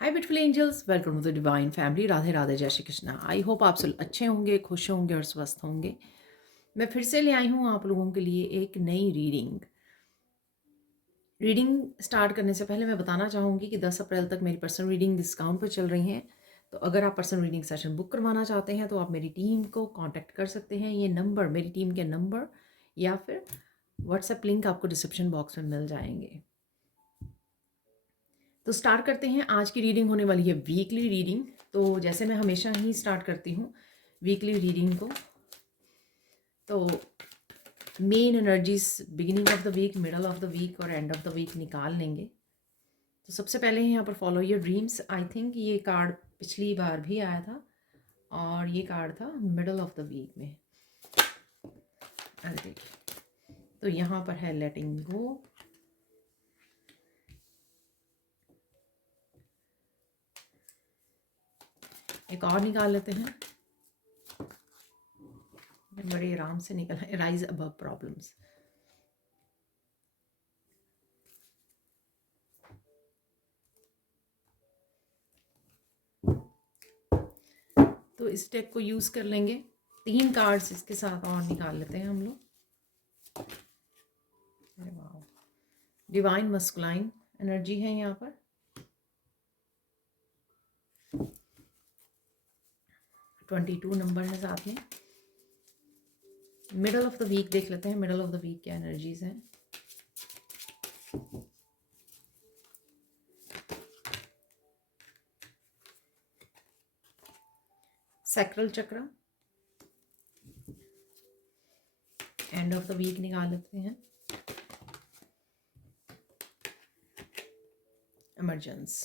Hi beautiful angels, welcome to the divine family. Radhe Radhe, जय Shri Krishna. I hope आप सब अच्छे होंगे, खुश होंगे और स्वस्थ होंगे। मैं फिर से ले आई हूँ आप लोगों के लिए एक नई रीडिंग स्टार्ट करने से पहले मैं बताना चाहूँगी कि 10 अप्रैल तक मेरी पर्सनल रीडिंग डिस्काउंट पर चल रही हैं। तो अगर आप पर्सनल रीडिंग सेशन बुक करवाना चाहते हैं तो आप मेरी टीम को कांटेक्ट कर सकते हैं। ये नंबर, मेरी टीम के नंबर या फिर व्हाट्सएप लिंक आपको डिस्क्रिप्शन बॉक्स में मिल जाएंगे। तो स्टार्ट करते हैं। आज की रीडिंग होने वाली है वीकली रीडिंग। तो जैसे मैं हमेशा ही स्टार्ट करती हूँ वीकली रीडिंग को, तो main energies beginning of the week, middle of the week और एंड ऑफ द वीक निकाल लेंगे। तो सबसे पहले यहाँ पर follow your dreams. I think ये कार्ड पिछली बार भी आया था और ये कार्ड था मिडल ऑफ द वीक में। अरे देखिए, तो यहाँ पर है लेटिंग गो, एक और निकाल लेते हैं। बड़े आराम से निकल, राइज अबव प्रॉब्लम्स। तो इस डेक को यूज़ कर लेंगे। 3 कार्ड्स इसके साथ और निकाल लेते हैं हम लोग। अरे वाह, डिवाइन मस्कुलाइन एनर्जी है यहाँ पर। 22 नंबर है साथ में। मिडल ऑफ द वीक देख लेते हैं, मिडल ऑफ द वीक क्या एनर्जीज हैं। सैक्रल चक्र, एंड ऑफ द वीक निकाल लेते हैं। इमरजेंस,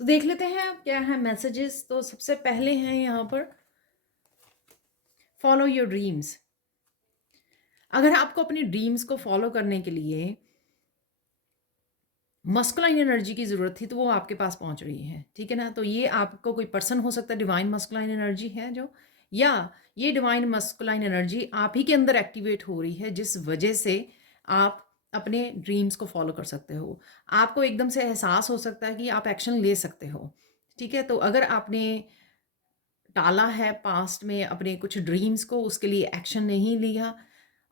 तो देख लेते हैं अब क्या है मैसेजेस। तो सबसे पहले हैं यहाँ पर फॉलो योर ड्रीम्स। अगर आपको अपनी ड्रीम्स को फॉलो करने के लिए मस्कुलाइन एनर्जी की ज़रूरत थी तो वो आपके पास पहुंच रही है, ठीक है ना। तो ये आपको कोई पर्सन हो सकता है, डिवाइन मस्कुलाइन एनर्जी है जो, या ये डिवाइन मस्कुलाइन एनर्जी आप ही के अंदर एक्टिवेट हो रही है, जिस वजह से आप अपने ड्रीम्स को फॉलो कर सकते हो। आपको एकदम से एहसास हो सकता है कि आप एक्शन ले सकते हो, ठीक है। तो अगर आपने टाला है पास्ट में अपने कुछ ड्रीम्स को, उसके लिए एक्शन नहीं लिया,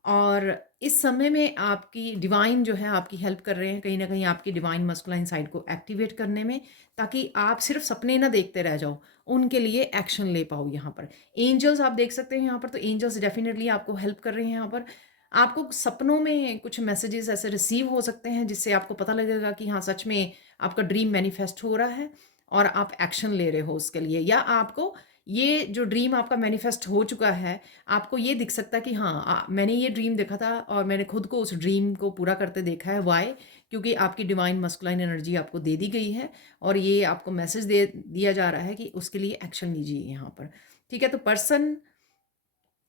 और इस समय में आपकी डिवाइन जो है आपकी हेल्प कर रहे हैं कहीं ना कहीं आपकी डिवाइन मस्कुलाइन साइड को एक्टिवेट करने में, ताकि आप सिर्फ सपने ना देखते रह जाओ, उनके लिए एक्शन ले पाओ। यहाँ पर एंजल्स आप देख सकते हैं यहाँ पर, तो एंजल्स डेफिनेटली आपको हेल्प कर रहे हैं यहाँ पर। आपको सपनों में कुछ मैसेजेस ऐसे रिसीव हो सकते हैं जिससे आपको पता लगेगा कि हाँ, सच में आपका ड्रीम मैनिफेस्ट हो रहा है और आप एक्शन ले रहे हो उसके लिए। या आपको ये जो ड्रीम आपका मैनिफेस्ट हो चुका है, आपको ये दिख सकता है कि हाँ, मैंने ये ड्रीम देखा था और मैंने खुद को उस ड्रीम को पूरा करते देखा है। वाई? क्योंकि आपकी डिवाइन मस्कुलाइन एनर्जी आपको दे दी गई है और ये आपको मैसेज दे दिया जा रहा है कि उसके लिए एक्शन लीजिए यहाँ पर, ठीक है। तो पर्सन,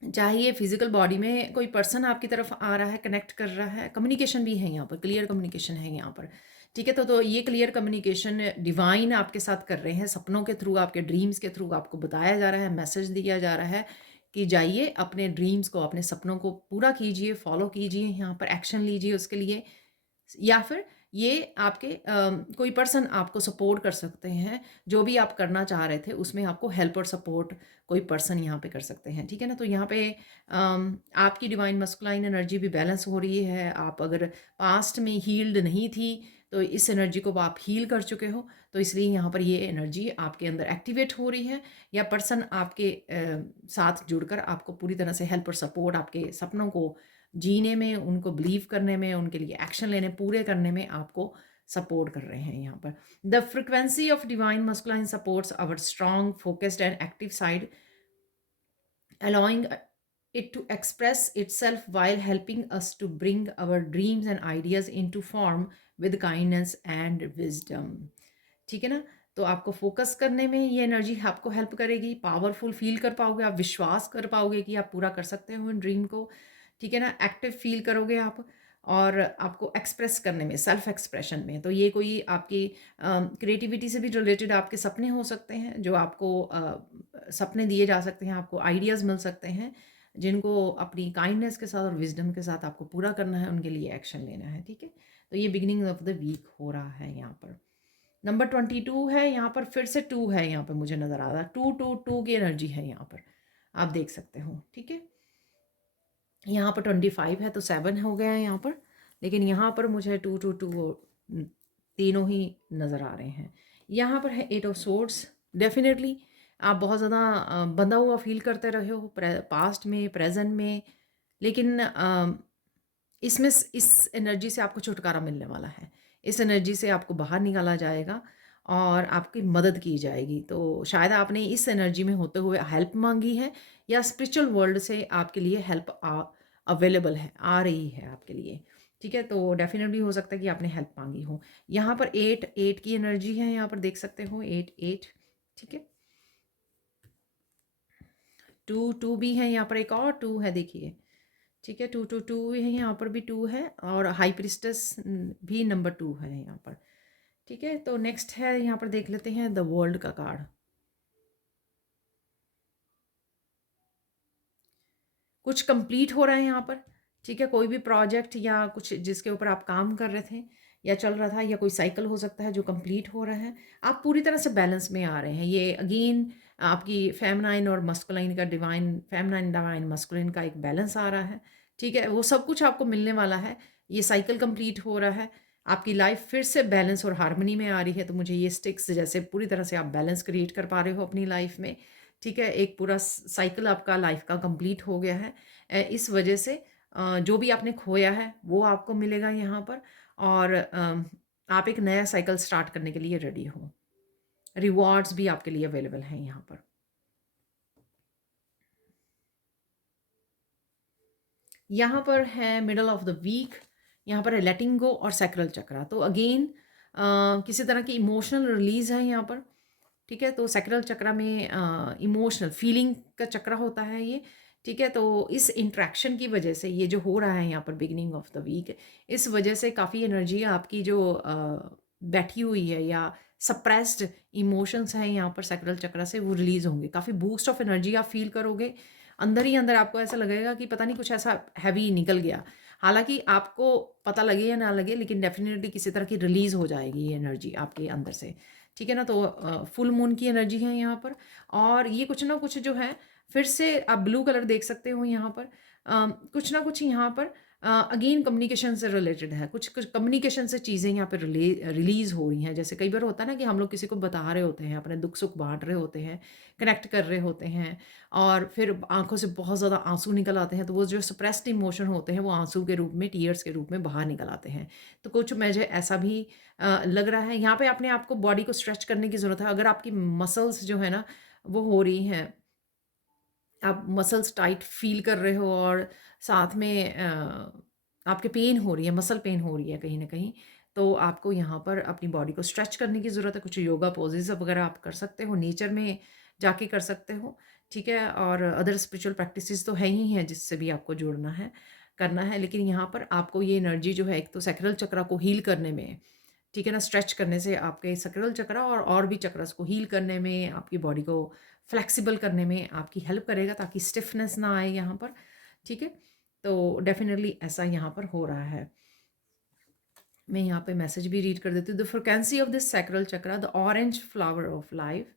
चाहे ये फिजिकल बॉडी में कोई पर्सन आपकी तरफ आ रहा है, कनेक्ट कर रहा है, कम्युनिकेशन भी है यहाँ पर, क्लियर कम्युनिकेशन है यहाँ पर, ठीक है। तो ये क्लियर कम्युनिकेशन डिवाइन आपके साथ कर रहे हैं सपनों के थ्रू, आपके ड्रीम्स के थ्रू आपको बताया जा रहा है, मैसेज दिया जा रहा है कि जाइए अपने ड्रीम्स को, अपने सपनों को पूरा कीजिए, फॉलो कीजिए, यहाँ पर एक्शन लीजिए उसके लिए। या फिर ये आपके कोई पर्सन आपको सपोर्ट कर सकते हैं, जो भी आप करना चाह रहे थे उसमें आपको हेल्प और सपोर्ट कोई पर्सन यहाँ पे कर सकते हैं, ठीक है ना। तो यहाँ पे आपकी डिवाइन मस्कुलाइन एनर्जी भी बैलेंस हो रही है। आप अगर पास्ट में हील्ड नहीं थी तो इस एनर्जी को आप हील कर चुके हो, तो इसलिए यहाँ पर ये एनर्जी आपके अंदर एक्टिवेट हो रही है। या पर्सन आपके साथ जुड़कर आपको पूरी तरह से हेल्प और सपोर्ट, आपके सपनों को जीने में, उनको बिलीव करने में, उनके लिए एक्शन लेने, पूरे करने में आपको सपोर्ट कर रहे हैं यहाँ पर। The frequency of divine masculine supports our strong focused and active side, allowing it to express itself while helping us to bring our dreams and ideas into form with kindness and wisdom। ठीक है ना? तो आपको focus करने में ये energy आपको help करेगी, पावरफुल फील कर पाओगे, आप विश्वास कर पाओगे कि आप पूरा कर सकते हो इन ड्रीम को। ठीक है ना? एक्टिव फील करोगे आप, और आपको एक्सप्रेस करने में, सेल्फ एक्सप्रेशन में, तो ये कोई आपकी क्रिएटिविटी से भी रिलेटेड आपके सपने हो सकते हैं, जो आपको सपने दिए जा सकते हैं, आपको आइडियाज़ मिल सकते हैं, जिनको अपनी काइंडनेस के साथ और विजडम के साथ आपको पूरा करना है, उनके लिए एक्शन लेना है। ठीक है? तो ये बिगिनिंग ऑफ द वीक हो रहा है यहाँ पर। नंबर 22 है यहाँ पर, फिर से 2 है यहाँ पर, मुझे नज़र आ रहा है 2 की एनर्जी है यहाँ पर, आप देख सकते हो। ठीक है? यहाँ पर 25 है तो 7 हो गया है यहाँ पर, लेकिन यहाँ पर मुझे 2 तीनों ही नज़र आ रहे हैं। यहाँ पर है 8 ऑफ सोर्ड्स। डेफिनेटली आप बहुत ज़्यादा बंधा हुआ फील करते रहे हो पास्ट में, प्रेजेंट में, लेकिन इसमें इस एनर्जी से आपको छुटकारा मिलने वाला है। इस एनर्जी से आपको बाहर निकाला जाएगा और आपकी मदद की जाएगी। तो शायद आपने इस एनर्जी में होते हुए हेल्प मांगी है, या स्पिरिचुअल वर्ल्ड से आपके लिए हेल्प अवेलेबल है, आ रही है आपके लिए। ठीक है? तो डेफिनेटली हो सकता है कि आपने हेल्प मांगी हो। यहाँ पर 8 की एनर्जी है, यहाँ पर देख सकते हो 8। ठीक है? 2 भी है यहाँ पर, एक और 2 है देखिए। ठीक है? 2 है, यहाँ पर भी 2 है, और हाई प्रिस्टेस भी नंबर 2 है यहाँ पर। ठीक है? तो नेक्स्ट है, यहाँ पर देख लेते हैं द वर्ल्ड का कार्ड। कुछ कंप्लीट हो रहा है यहाँ पर। ठीक है? कोई भी प्रोजेक्ट या कुछ जिसके ऊपर आप काम कर रहे थे या चल रहा था, या कोई साइकिल हो सकता है जो कंप्लीट हो रहा है, आप पूरी तरह से बैलेंस में आ रहे हैं। ये अगेन आपकी फेमिनाइन और मस्कुलाइन का, डिवाइन फेमिनाइन डिवाइन मस्कुलाइन का एक बैलेंस आ रहा है। ठीक है? वो सब कुछ आपको मिलने वाला है। ये साइकिल कंप्लीट हो रहा है, आपकी लाइफ फिर से बैलेंस और हार्मनी में आ रही है। तो मुझे ये स्टिक्स जैसे पूरी तरह से आप बैलेंस क्रिएट कर पा रहे हो अपनी लाइफ में। ठीक है? एक पूरा साइकिल आपका लाइफ का कंप्लीट हो गया है। इस वजह से जो भी आपने खोया है वो आपको मिलेगा यहाँ पर, और आप एक नया साइकिल स्टार्ट करने के लिए रेडी हो। रिवॉर्ड्स भी आपके लिए अवेलेबल हैं यहाँ पर। यहाँ पर है मिडल ऑफ द वीक, यहाँ पर है लेटिंग गो और सैक्रल चक्रा। तो अगेन किसी तरह की इमोशनल रिलीज है यहाँ पर। ठीक है? तो सैक्रल चक्रा में इमोशनल फीलिंग का चक्रा होता है ये। ठीक है? तो इस इंट्रैक्शन की वजह से ये जो हो रहा है यहाँ पर बिगिनिंग ऑफ द वीक, इस वजह से काफ़ी एनर्जी आपकी जो बैठी हुई है, या सप्रेस्ड इमोशंस हैं यहाँ पर सैक्रल चक्रा से, वो रिलीज़ होंगे। काफ़ी बूस्ट ऑफ एनर्जी आप फील करोगे। अंदर ही अंदर आपको ऐसा लगेगा कि पता नहीं कुछ ऐसा हैवी निकल गया। हालाँकि आपको पता लगे या ना लगे, लेकिन डेफ़िनेटली किसी तरह की रिलीज़ हो जाएगी ये एनर्जी आपके अंदर से। ठीक है ना? तो फुल मून की एनर्जी है यहाँ पर, और ये कुछ ना कुछ जो है, फिर से आप ब्लू कलर देख सकते हो यहाँ पर। कुछ ना कुछ यहाँ पर अगेन कम्युनिकेशन से रिलेटेड है। कुछ कुछ कम्युनिकेशन से चीज़ें यहाँ पे रिलीज़ हो रही हैं। जैसे कई बार होता है ना कि हम लोग किसी को बता रहे होते हैं, अपने दुख सुख बांट रहे होते हैं, कनेक्ट कर रहे होते हैं, और फिर आंखों से बहुत ज़्यादा आंसू निकल आते हैं। तो वो जो सप्रेस्ड इमोशन होते हैं, वो आंसू के रूप में, टीयर्स के रूप में बाहर निकल आते हैं। तो कुछ मुझे ऐसा भी लग रहा है। यहाँ पे अपने आप को, बॉडी को स्ट्रेच करने की ज़रूरत है। अगर आपकी मसल्स जो है ना वो हो रही हैं, आप मसल्स टाइट फील कर रहे हो, और साथ में आपके पेन हो रही है, मसल पेन हो रही है कहीं न कहीं, तो आपको यहाँ पर अपनी बॉडी को स्ट्रेच करने की ज़रूरत है। कुछ योगा पोजेज़ वगैरह आप कर सकते हो, नेचर में जाके कर सकते हो। ठीक है? और अदर स्पिरिचुअल प्रैक्टिसेस तो है ही हैं जिससे भी आपको जुड़ना है, करना है। लेकिन यहाँ पर आपको ये एनर्जी जो है, एक तो सैक्रल चक्रा को हील करने में, ठीक है ना, स्ट्रेच करने से आपके सैक्रल चक्रा और भी चक्रस को हील करने में, आपकी बॉडी को फ्लेक्सिबल करने में आपकी हेल्प करेगा, ताकि स्टिफनेस ना आए यहाँ पर। ठीक है? तो डेफिनेटली ऐसा यहाँ पर हो रहा है। मैं यहाँ पे मैसेज भी रीड कर देती हूँ। The frequency of this sacral chakra, the orange flower of life,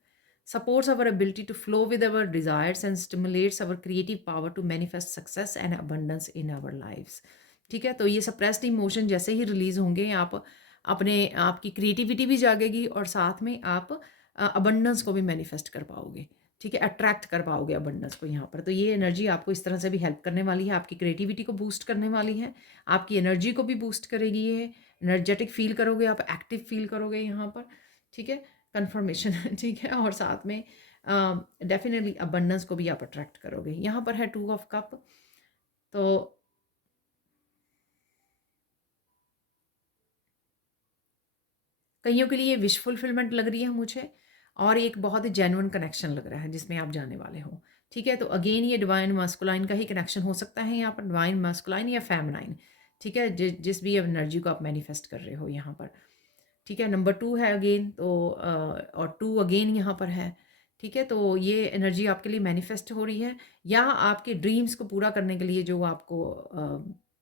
supports our ability to flow with our desires and stimulates our creative power to manifest success and abundance in our lives। ठीक है? तो ये suppressed emotion जैसे ही release होंगे, आप अपने आपकी creativity भी जागेगी, और साथ में आप अबंडेंस को भी मैनिफेस्ट कर पाओगे। ठीक है, अट्रैक्ट कर पाओगे अबंडेंस को यहाँ पर। तो ये एनर्जी आपको इस तरह से भी हेल्प करने वाली है, आपकी क्रिएटिविटी को बूस्ट करने वाली है, आपकी एनर्जी को भी बूस्ट करेगी ये, एनर्जेटिक फील करोगे आप, एक्टिव फील करोगे यहाँ पर, ठीक है, कन्फर्मेशन ठीक है, और साथ में डेफिनेटली अबंडेंस को भी आप अट्रैक्ट करोगे। यहाँ पर है 2 ऑफ कप, तो कईयों के लिए विश फुलफिलमेंट लग रही है मुझे, और एक बहुत ही जेन्युइन कनेक्शन लग रहा है जिसमें आप जाने वाले हो, ठीक है। तो अगेन ये डिवाइन मास्कुलाइन का ही कनेक्शन हो सकता है यहाँ पर, डिवाइन मास्कुलाइन या फेमिनाइन, ठीक है, जिस भी एनर्जी को आप मैनिफेस्ट कर रहे हो यहाँ पर, ठीक है। नंबर 2 है अगेन, तो और 2 अगेन यहाँ पर है, ठीक है। तो ये एनर्जी आपके लिए मैनिफेस्ट हो रही है, या आपके ड्रीम्स को पूरा करने के लिए जो आपको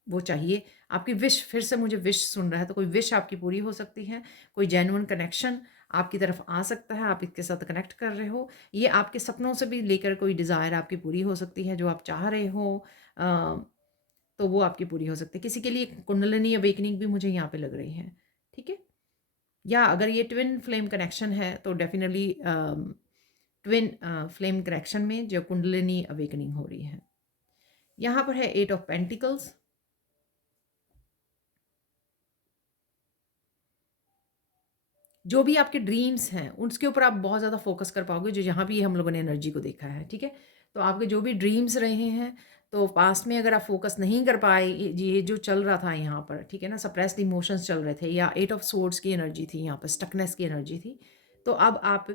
वो चाहिए, आपकी विश, फिर से मुझे विश सुन रहा है, तो कोई विश आपकी पूरी हो सकती है, कोई जेन्युइन कनेक्शन आपकी तरफ आ सकता है, आप इसके साथ कनेक्ट कर रहे हो, ये आपके सपनों से भी लेकर कोई डिज़ायर आपकी पूरी हो सकती है जो आप चाह रहे हो, तो वो आपकी पूरी हो सकती है। किसी के लिए कुंडलिनी अवेकनिंग भी मुझे यहाँ पे लग रही है, ठीक है। या अगर ये ट्विन फ्लेम कनेक्शन है तो डेफिनेटली ट्विन फ्लेम कनेक्शन में जो कुंडलिनी अवेकनिंग हो रही है। यहाँ पर है 8 ऑफ पेंटिकल्स, जो भी आपके ड्रीम्स हैं उसके ऊपर आप बहुत ज़्यादा फोकस कर पाओगे, जो यहाँ भी हम लोगों ने एनर्जी को देखा है, ठीक है। तो आपके जो भी ड्रीम्स रहे हैं, तो पास्ट में अगर आप फोकस नहीं कर पाए, ये जो चल रहा था यहाँ पर, ठीक है ना, सप्रेस्ड इमोशंस चल रहे थे, या 8 ऑफ सोर्ड्स की एनर्जी थी यहाँ पर, स्टकनेस की एनर्जी थी, तो अब आप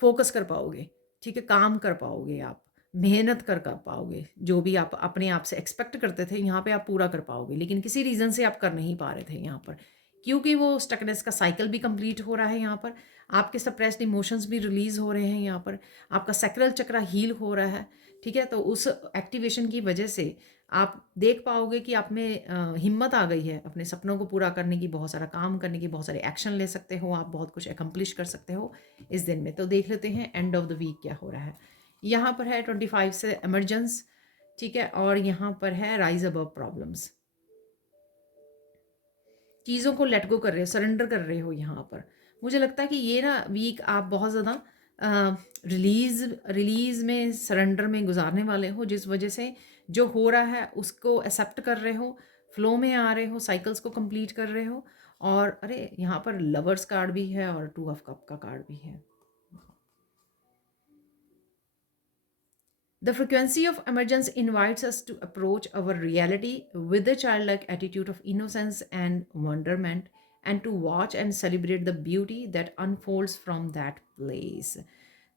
फोकस कर पाओगे, ठीक है, काम कर पाओगे आप, मेहनत कर पाओगे, जो भी आप अपने आप से एक्सपेक्ट करते थे यहाँ पे आप पूरा कर पाओगे, लेकिन किसी रीज़न से आप कर नहीं पा रहे थे यहाँ पर, क्योंकि वो स्टकनेस का साइकिल भी कंप्लीट हो रहा है यहाँ पर, आपके सप्रेस्ड इमोशंस भी रिलीज़ हो रहे हैं यहाँ पर, आपका सैक्रल चक्र हील हो रहा है, ठीक है। तो उस एक्टिवेशन की वजह से आप देख पाओगे कि आप में हिम्मत आ गई है अपने सपनों को पूरा करने की, बहुत सारा काम करने की, बहुत सारे एक्शन ले सकते हो आप, बहुत कुछ एकम्प्लिश कर सकते हो इस दिन में। तो देख लेते हैं एंड ऑफ द वीक क्या हो रहा है। यहाँ पर है 25 से एमरजेंस, ठीक है, और यहाँ पर है राइज अबव प्रॉब्लम्स, चीज़ों को लेट गो कर रहे हो, सरेंडर कर रहे हो यहाँ पर। मुझे लगता है कि ये ना वीक आप बहुत ज़्यादा रिलीज़ में, सरेंडर में गुजारने वाले हो, जिस वजह से जो हो रहा है उसको एक्सेप्ट कर रहे हो, फ्लो में आ रहे हो, साइकिल्स को कंप्लीट कर रहे हो। और अरे यहाँ पर लवर्स कार्ड भी है और 2 ऑफ कप का कार्ड भी है। The frequency of emergence invites us to approach our reality with a childlike attitude of innocence and wonderment, and to watch and celebrate the beauty that unfolds from that place.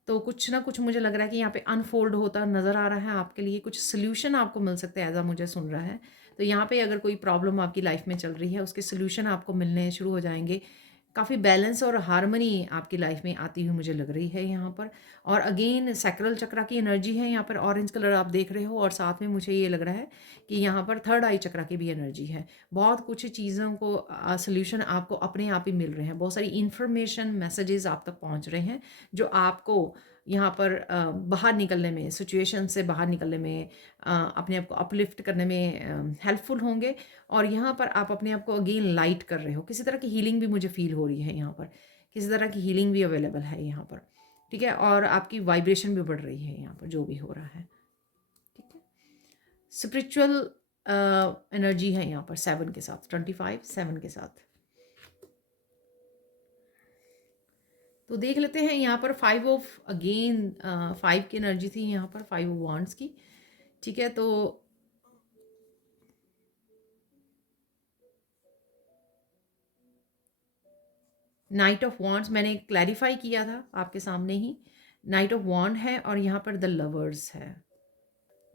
तो कुछ ना कुछ मुझे लग रहा है कि यहाँ पे अनफोल्ड होता नज़र आ रहा है आपके लिए, कुछ सोल्यूशन आपको मिल सकते हैं, ऐसा मुझे सुन रहा है। तो यहाँ पे अगर कोई प्रॉब्लम आपकी लाइफ में चल रही है, उसके सोल्यूशन आपको मिलने शुरू हो जाएंगे, काफ़ी बैलेंस और हार्मनी आपकी लाइफ में आती हुई मुझे लग रही है यहाँ पर। और अगेन सैक्रल चक्र की एनर्जी है यहाँ पर, ऑरेंज कलर आप देख रहे हो, और साथ में मुझे ये लग रहा है कि यहाँ पर थर्ड आई चक्र की भी एनर्जी है। बहुत कुछ चीज़ों को सोल्यूशन आपको अपने आप ही मिल रहे हैं, बहुत सारी इन्फॉर्मेशन मैसेजेस आप तक पहुँच रहे हैं, जो आपको यहाँ पर बाहर निकलने में, सिचुएशन से बाहर निकलने में, अपने आप को अपलिफ्ट करने में हेल्पफुल होंगे। और यहाँ पर आप अपने आप को अगेन लाइट कर रहे हो, किसी तरह की हीलिंग भी मुझे फील हो रही है यहाँ पर, किसी तरह की हीलिंग भी अवेलेबल है यहाँ पर, ठीक है। और आपकी वाइब्रेशन भी बढ़ रही है यहाँ पर, जो भी हो रहा है, ठीक है। स्पिरिचुअल एनर्जी है यहाँ पर 7 के साथ, 25 7 के साथ। तो देख लेते हैं यहाँ पर 5 ऑफ अगेन 5 की एनर्जी थी यहाँ पर, 5 ऑफ वांड्स की, ठीक है। तो नाइट ऑफ वॉन्ड्स मैंने क्लैरिफाई किया था आपके सामने ही, नाइट ऑफ वॉन्ड है और यहाँ पर द लवर्स है।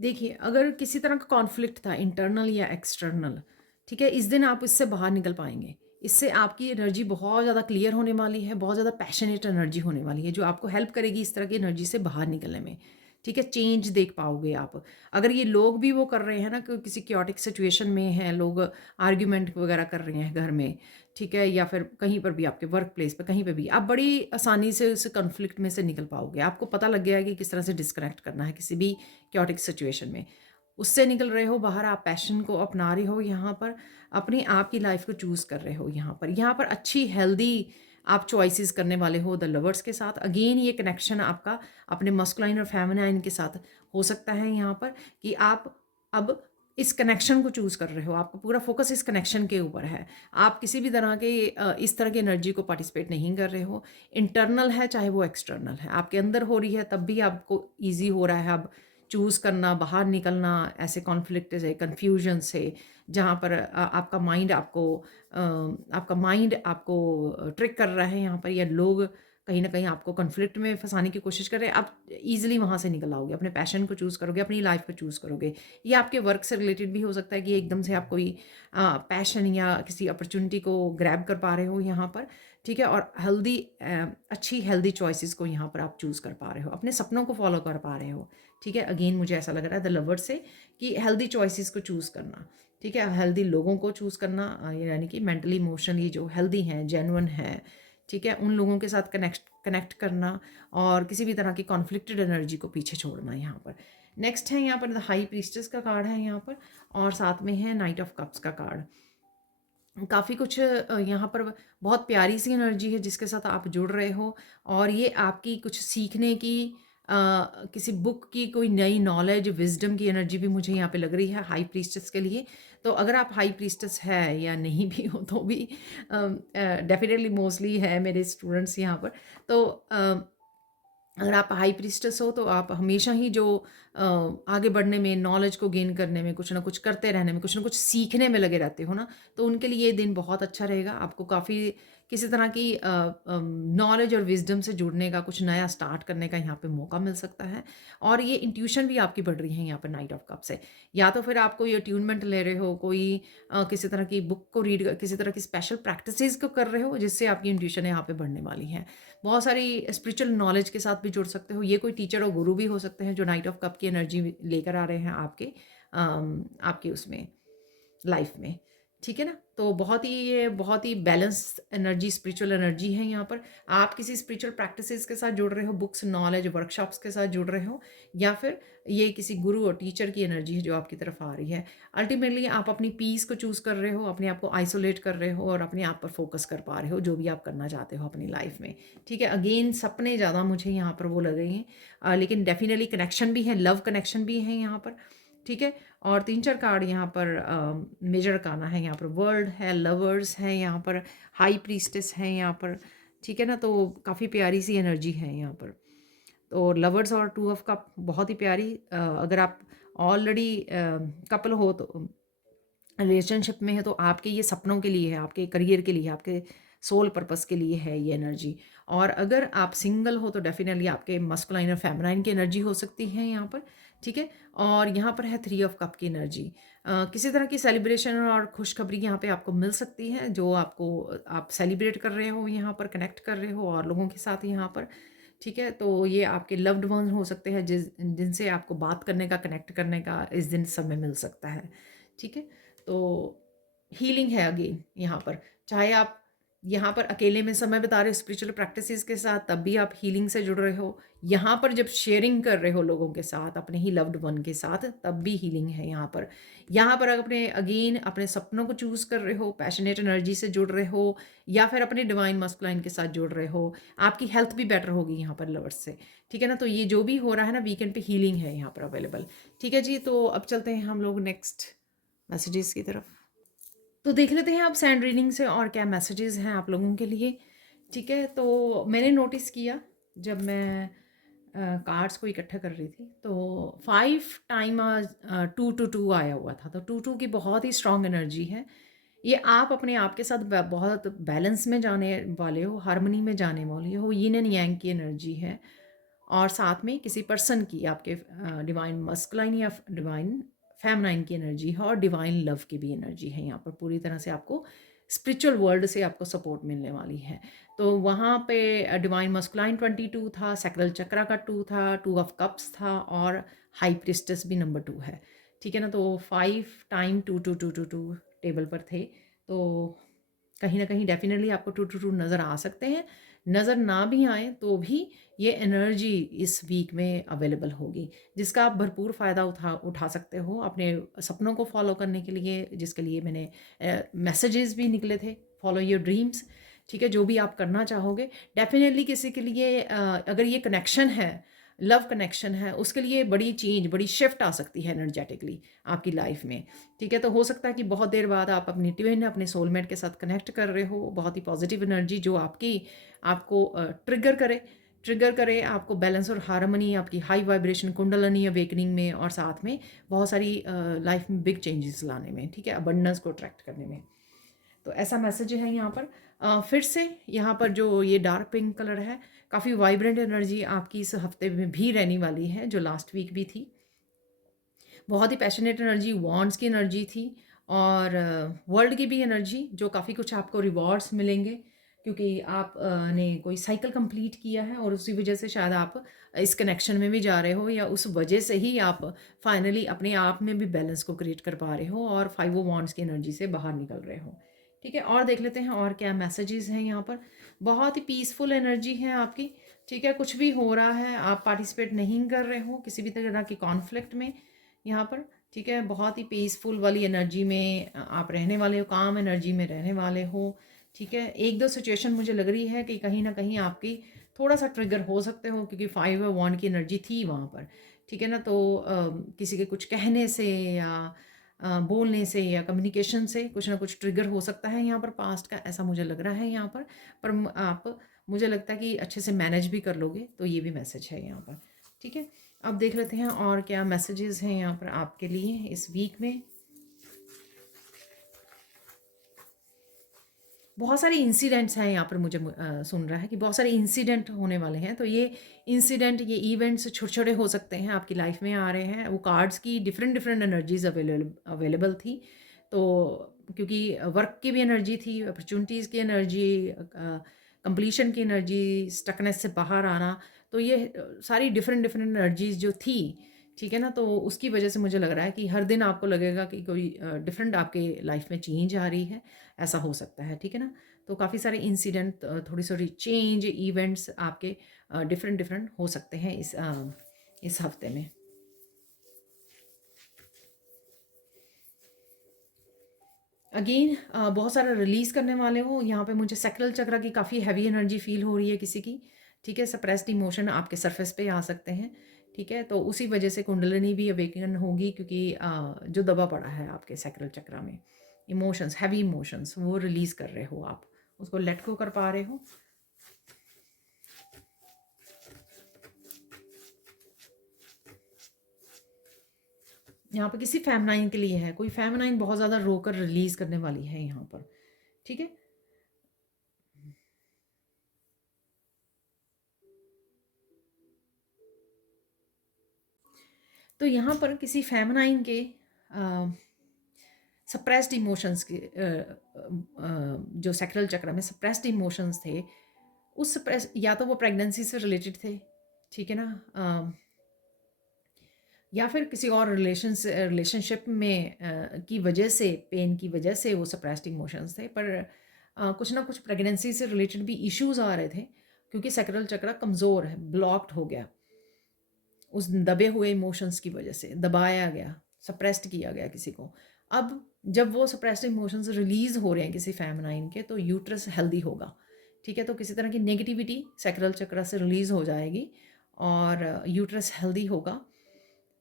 देखिए अगर किसी तरह का कॉन्फ्लिक्ट था इंटरनल या एक्सटर्नल, ठीक है, इस दिन आप इससे बाहर निकल पाएंगे, इससे आपकी एनर्जी बहुत ज़्यादा क्लियर होने वाली है, बहुत ज़्यादा पैशनेट एनर्जी होने वाली है, जो आपको हेल्प करेगी इस तरह की एनर्जी से बाहर निकलने में, ठीक है। चेंज देख पाओगे आप। अगर ये लोग भी वो कर रहे हैं ना कि किसी क्योटिक सिचुएशन में हैं लोग, आर्ग्यूमेंट वगैरह कर रहे हैं घर में, ठीक है, या फिर कहीं पर भी आपके वर्क प्लेस पर, कहीं पर भी आप बड़ी आसानी से उस कन्फ्लिक्ट में से निकल पाओगे। आपको पता लग गया है कि किस तरह से डिस्कनेक्ट करना है किसी भी क्योटिक सिचुएशन में, उससे निकल रहे हो बाहर, आप पैशन को अपना रहे हो यहाँ पर, अपने आप की लाइफ को चूज़ कर रहे हो यहाँ पर। यहाँ पर अच्छी हेल्दी आप चॉइसेस करने वाले हो द लवर्स के साथ। अगेन ये कनेक्शन आपका अपने मस्कुलाइन और फेमिनाइन के साथ हो सकता है यहाँ पर, कि आप अब इस कनेक्शन को चूज़ कर रहे हो, आपका पूरा फोकस इस कनेक्शन के ऊपर है। आप किसी भी तरह के इस तरह की एनर्जी को पार्टिसिपेट नहीं कर रहे हो। इंटरनल है चाहे वो एक्सटर्नल है, आपके अंदर हो रही है तब भी आपको ईजी हो रहा है अब चूज़ करना, बाहर निकलना ऐसे कॉन्फ्लिक्ट से, कन्फ्यूजन से, जहाँ पर आपका माइंड आपको ट्रिक कर रहा है यहाँ पर, या लोग कहीं ना कहीं आपको कॉन्फ्लिक्ट में फंसाने की कोशिश कर रहे हैं। आप इजीली वहाँ से निकल आओगे, अपने पैशन को चूज़ करोगे, अपनी लाइफ को चूज़ करोगे। ये आपके वर्क से रिलेटेड भी हो सकता है कि एकदम से आप कोई पैशन या किसी अपॉर्चुनिटी को ग्रैब कर पा रहे हो यहाँ पर, ठीक है, और अच्छी हेल्दी चॉइसेस को यहाँ पर आप चूज़ कर पा रहे हो, अपने सपनों को फॉलो कर पा रहे हो, ठीक है। अगेन मुझे ऐसा लग रहा है द लवर से कि हेल्दी चॉइसेस को चूज़ करना, ठीक है, हेल्दी लोगों को चूज़ करना, यानी कि मेंटली इमोशनली जो हेल्दी हैं, जेन्युइन हैं, ठीक है, उन लोगों के साथ कनेक्ट करना, और किसी भी तरह की कॉन्फ्लिक्टेड एनर्जी को पीछे छोड़ना यहाँ पर। नेक्स्ट है यहाँ पर द हाई प्रीस्टेस का कार्ड है यहाँ पर, और साथ में है नाइट ऑफ कप्स का कार्ड। काफ़ी कुछ यहाँ पर बहुत प्यारी सी एनर्जी है जिसके साथ आप जुड़ रहे हो, और ये आपकी कुछ सीखने की, किसी बुक की कोई नई नॉलेज, विजडम की एनर्जी भी मुझे यहाँ पे लग रही है हाई प्रीस्टेस के लिए। तो अगर आप हाई प्रीस्टेस है या नहीं भी हो तो भी डेफिनेटली मोस्टली है मेरे स्टूडेंट्स यहाँ पर। तो अगर आप हाई प्रीस्टेस हो तो आप हमेशा ही जो आगे बढ़ने में, नॉलेज को गेन करने में, कुछ ना कुछ करते रहने में, कुछ ना कुछ सीखने में लगे रहते हो ना, तो उनके लिए ये दिन बहुत अच्छा रहेगा। आपको काफ़ी किसी तरह की नॉलेज और विजडम से जुड़ने का, कुछ नया स्टार्ट करने का यहाँ पे मौका मिल सकता है। और ये इंट्यूशन भी आपकी बढ़ रही है यहाँ पर नाइट ऑफ कप से। या तो फिर आप कोई अट्यूनमेंट ले रहे हो, कोई किसी तरह की बुक को रीड, किसी तरह की स्पेशल प्रैक्टिसेस को कर रहे हो, जिससे आपकी इंट्यूशन यहाँ पे बढ़ने वाली है। बहुत सारी स्पिरिचुअल नॉलेज के साथ भी जुड़ सकते हो। ये कोई टीचर और गुरु भी हो सकते हैं जो नाइट ऑफ कप की एनर्जी लेकर आ रहे हैं आपके उसमें लाइफ में, ठीक है ना। तो बहुत ही बैलेंस्ड एनर्जी, स्पिरिचुअल एनर्जी है यहाँ पर। आप किसी स्पिरिचुअल प्रैक्टिसेस के साथ जुड़ रहे हो, बुक्स, नॉलेज, वर्कशॉप्स के साथ जुड़ रहे हो, या फिर ये किसी गुरु और टीचर की एनर्जी है जो आपकी तरफ आ रही है। अल्टीमेटली आप अपनी पीस को चूज़ कर रहे हो, अपने आप को आइसोलेट कर रहे हो, और अपने आप पर फोकस कर पा रहे हो जो भी आप करना चाहते हो अपनी लाइफ में, ठीक है। अगेन सपने ज़्यादा मुझे यहाँ पर वो लग रहे हैं, लेकिन डेफिनेटली कनेक्शन भी है, लव कनेक्शन भी है यहाँ पर, ठीक है। और 3-4 कार्ड यहाँ पर मेजर करना है, यहाँ पर वर्ल्ड है, लवर्स है यहाँ पर, हाई प्रीस्टेस है यहाँ पर, ठीक है ना। तो काफ़ी प्यारी सी एनर्जी है यहाँ पर। तो लवर्स और 2 ऑफ कप बहुत ही प्यारी। अगर आप ऑलरेडी कपल हो तो रिलेशनशिप में है, तो आपके ये सपनों के लिए है, आपके करियर के लिए, आपके सोल पर्पस के लिए है ये एनर्जी। और अगर आप सिंगल हो तो डेफिनेटली आपके मस्कुलाइन और फेमिनाइन की एनर्जी हो सकती है यहाँ पर, ठीक है। और यहाँ पर है 3 ऑफ कप की एनर्जी। किसी तरह की सेलिब्रेशन और खुशखबरी यहाँ पे आपको मिल सकती है, जो आप सेलिब्रेट कर रहे हो यहाँ पर, कनेक्ट कर रहे हो और लोगों के साथ यहाँ पर, ठीक है। तो ये आपके लव्ड वन हो सकते हैं जिनसे आपको बात करने का, कनेक्ट करने का इस दिन समय मिल सकता है, ठीक है। तो हीलिंग है अगेन यहाँ पर, चाहे आप यहाँ पर अकेले में समय बिता रहे हो स्पिरिचुअल प्रैक्टिसेस के साथ, तब भी आप हीलिंग से जुड़ रहे हो। यहाँ पर जब शेयरिंग कर रहे हो लोगों के साथ, अपने ही लव्ड वन के साथ, तब भी हीलिंग है यहाँ पर। यहाँ पर अपने सपनों को चूज़ कर रहे हो, पैशनेट एनर्जी से जुड़ रहे हो, या फिर अपने डिवाइन मस्कुलाइन के साथ जुड़ रहे हो। आपकी हेल्थ भी बेटर होगी यहाँ पर लवर्स से, ठीक है ना। तो ये जो भी हो रहा है ना, वीकेंड पे हीलिंग है यहाँ पर अवेलेबल, ठीक है जी। तो अब चलते हैं हम लोग नेक्स्ट मैसेजेस की तरफ। तो देख लेते हैं आप सैंड रीडिंग से और क्या मैसेजेस हैं आप लोगों के लिए, ठीक है। तो मैंने नोटिस किया जब मैं कार्ड्स को इकट्ठा कर रही थी, तो 5 टाइम 2-2 आया हुआ था। तो 2-2 की बहुत ही स्ट्रॉन्ग एनर्जी है। ये आप अपने आप के साथ बहुत बैलेंस में जाने वाले हो, हार्मनी में जाने वाले हो, यिन एंड यांग की एनर्जी है। और साथ में किसी पर्सन की, आपके डिवाइन मस्कुलाइन या डिवाइन फेमनाइन की एनर्जी है, और डिवाइन लव की भी एनर्जी है यहाँ पर। पूरी तरह से आपको स्पिरिचुअल वर्ल्ड से आपको सपोर्ट मिलने वाली है। तो वहाँ पे डिवाइन मस्कुलाइन 22 था, सैक्रल चक्रा का 2 था, 2 ऑफ कप्स था, और हाई प्रिस्टेस भी नंबर 2 है, ठीक है ना। तो 5 टाइम 2-2-2-2-2 टेबल पर थे। तो कहीं ना कहीं डेफिनेटली आपको 2-2-2 नज़र आ सकते हैं। नज़र ना भी आए तो भी ये एनर्जी इस वीक में अवेलेबल होगी, जिसका आप भरपूर फ़ायदा उठा सकते हो अपने सपनों को फॉलो करने के लिए, जिसके लिए मैंने मैसेजेस भी निकले थे, फॉलो योर ड्रीम्स, ठीक है, जो भी आप करना चाहोगे डेफिनेटली किसी के लिए अगर ये कनेक्शन है, लव कनेक्शन है, उसके लिए बड़ी चेंज, बड़ी शिफ्ट आ सकती है एनर्जेटिकली आपकी लाइफ में। ठीक है, तो हो सकता है कि बहुत देर बाद आप अपनी ट्विन, अपने सोलमेट के साथ कनेक्ट कर रहे हो, बहुत ही पॉजिटिव एनर्जी जो आपको ट्रिगर करे आपको बैलेंस और हार्मनी, आपकी हाई वाइब्रेशन कुंडलनी अवेकनिंग में, और साथ में बहुत सारी लाइफ में बिग चेंजेस लाने में, ठीक है, अबंडेंस को अट्रैक्ट करने में। तो ऐसा मैसेज है यहाँ पर। फिर से यहाँ पर जो ये डार्क पिंक कलर है, काफ़ी वाइब्रेंट एनर्जी आपकी इस हफ्ते में भी रहने वाली है, जो लास्ट वीक भी थी। बहुत ही पैशनेट एनर्जी, वॉन्ड्स की एनर्जी थी, और वर्ल्ड की भी एनर्जी, जो काफ़ी कुछ आपको रिवॉर्ड्स मिलेंगे क्योंकि आप ने कोई साइकिल कंप्लीट किया है, और उसी वजह से शायद आप इस कनेक्शन में भी जा रहे हो, या उस वजह से ही आप फाइनली अपने आप में भी बैलेंस को क्रिएट कर पा रहे हो और 5 वॉन्ड्स की एनर्जी से बाहर निकल रहे हो। ठीक है, और देख लेते हैं और क्या मैसेजेस हैं यहाँ पर। बहुत ही पीसफुल एनर्जी है आपकी। ठीक है, कुछ भी हो रहा है, आप पार्टिसिपेट नहीं कर रहे हो किसी भी तरह की कॉन्फ्लिक्ट में यहाँ पर। ठीक है, बहुत ही पीसफुल वाली एनर्जी में आप रहने वाले हो, काम एनर्जी में रहने वाले हो। ठीक है, एक दो सिचुएशन मुझे लग रही है कि कहीं ना कहीं आपकी थोड़ा सा ट्रिगर हो सकते हो, क्योंकि 5 वॉन्ड की एनर्जी थी वहाँ पर। ठीक है ना, तो किसी के कुछ कहने से या बोलने से या कम्युनिकेशन से कुछ ना कुछ ट्रिगर हो सकता है यहाँ पर पास्ट का, ऐसा मुझे लग रहा है यहाँ पर आप, मुझे लगता है कि अच्छे से मैनेज भी कर लोगे, तो ये भी मैसेज है यहाँ पर। ठीक है, अब देख लेते हैं और क्या मैसेजेस हैं यहाँ पर आपके लिए इस वीक में। बहुत सारे इंसिडेंट्स हैं यहाँ पर, मुझे सुन रहा है कि बहुत सारे इंसिडेंट होने वाले हैं, तो ये इंसिडेंट, ये इवेंट्स छोटे छोटे हो सकते हैं, आपकी लाइफ में आ रहे हैं। वो कार्ड्स की डिफरेंट डिफरेंट एनर्जीज अवेलेबल थी, तो क्योंकि वर्क की भी एनर्जी थी, अपॉर्चुनिटीज़ की एनर्जी, कंप्लीशन की एनर्जी, स्टकनेस से बाहर आना, तो ये सारी डिफरेंट डिफरेंट एनर्जीज जो थी, ठीक है ना, तो उसकी वजह से मुझे लग रहा है कि हर दिन आपको लगेगा कि कोई डिफरेंट आपके लाइफ में चेंज आ रही है, ऐसा हो सकता है। ठीक है ना, तो काफ़ी सारे इंसिडेंट, थोड़ी थोड़ी चेंज इवेंट्स आपके डिफरेंट डिफरेंट हो सकते हैं इस हफ्ते में। अगेन बहुत सारा रिलीज़ करने वाले हो यहाँ पे। मुझे सैक्रल चक्र की काफ़ी हैवी एनर्जी फील हो रही है किसी की। ठीक है, सप्रेस्ड इमोशन आपके सरफेस पे आ सकते हैं। ठीक है, तो उसी वजह से कुंडलिनी भी अवेकन होगी, क्योंकि जो दबा पड़ा है आपके सैक्रल चक्र में, इमोशंस, हैवी इमोशंस, वो रिलीज़ कर रहे हो आप, उसको लेट गो कर पा रहे हो। यहाँ पर किसी फेमनाइन के लिए है, कोई फेमनाइन बहुत ज़्यादा रोकर रिलीज़ करने वाली है यहाँ पर। ठीक है, तो यहाँ पर किसी फेमनाइन के सप्रेस्ड इमोशंस के जो सैक्रल चक्र में सप्रेस्ड इमोशंस थे, उस सप्रेस, या तो वो प्रेगनेंसी से रिलेटेड थे, ठीक है ना, या फिर किसी और रिलेशनशिप में की वजह से, पेन की वजह से वो सप्रेस्ड इमोशंस थे, पर कुछ ना कुछ प्रेगनेंसी से रिलेटेड भी इश्यूज आ रहे थे, क्योंकि सैक्रल चक्र कमज़ोर है, ब्लॉक्ड हो गया उस दबे हुए इमोशंस की वजह से, दबाया गया, सप्रेस्ड किया गया किसी को। अब जब वो सप्रेस्ड इमोशंस रिलीज़ हो रहे हैं किसी फेमनाइन के, तो यूट्रस हेल्दी होगा। ठीक है, तो किसी तरह की नेगेटिविटी सैक्रल चक्र से रिलीज़ हो जाएगी और यूट्रस हेल्दी होगा।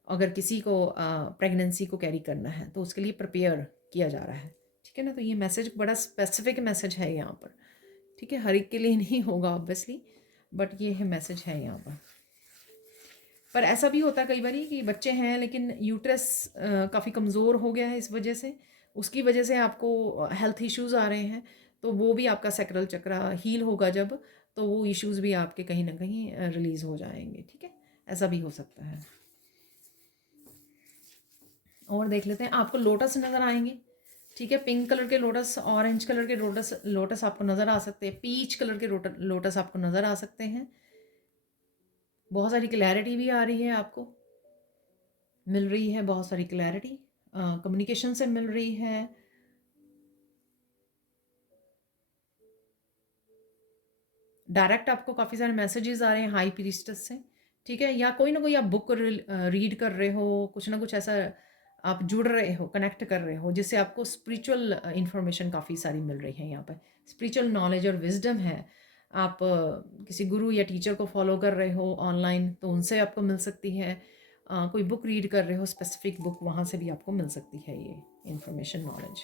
अगर किसी को प्रेगनेंसी को कैरी करना है तो उसके लिए प्रिपेयर किया जा रहा है। ठीक है ना, तो ये मैसेज बड़ा स्पेसिफिक मैसेज है यहाँ पर। ठीक है, हर एक के लिए नहीं होगा ऑब्वियसली, बट ये है मैसेज है यहाँ पर ऐसा भी होता है कई बार कि बच्चे हैं लेकिन यूट्रस काफ़ी कमज़ोर हो गया है, इस वजह से, उसकी वजह से आपको हेल्थ इश्यूज़ आ रहे हैं, तो वो भी आपका सैक्रल चक्र हील होगा जब, तो वो इश्यूज़ भी आपके कहीं ना कहीं रिलीज़ हो जाएंगे। ठीक है, ऐसा भी हो सकता है। और देख लेते हैं, आपको लोटस नज़र आएंगे। ठीक है, पिंक कलर के लोटस, ऑरेंज कलर के लोटस आपको नज़र आ सकते हैं, पीच कलर के लोटस आपको नज़र आ सकते हैं। बहुत सारी क्लैरिटी भी आ रही है, आपको मिल रही है बहुत सारी क्लैरिटी, कम्युनिकेशन से मिल रही है। डायरेक्ट आपको काफ़ी सारे मैसेजेस आ रहे हैं हाई प्रीस्टेस से। ठीक है, या कोई ना कोई आप बुक रीड कर रहे हो, कुछ ना कुछ ऐसा आप जुड़ रहे हो, कनेक्ट कर रहे हो, जिससे आपको स्पिरिचुअल इंफॉर्मेशन काफ़ी सारी मिल रही है यहाँ पर। स्पिरिचुअल नॉलेज और विज़डम है। आप किसी गुरु या टीचर को फॉलो कर रहे हो ऑनलाइन, तो उनसे आपको मिल सकती है। कोई बुक रीड कर रहे हो, स्पेसिफिक बुक, वहाँ से भी आपको मिल सकती है ये इंफॉर्मेशन, नॉलेज।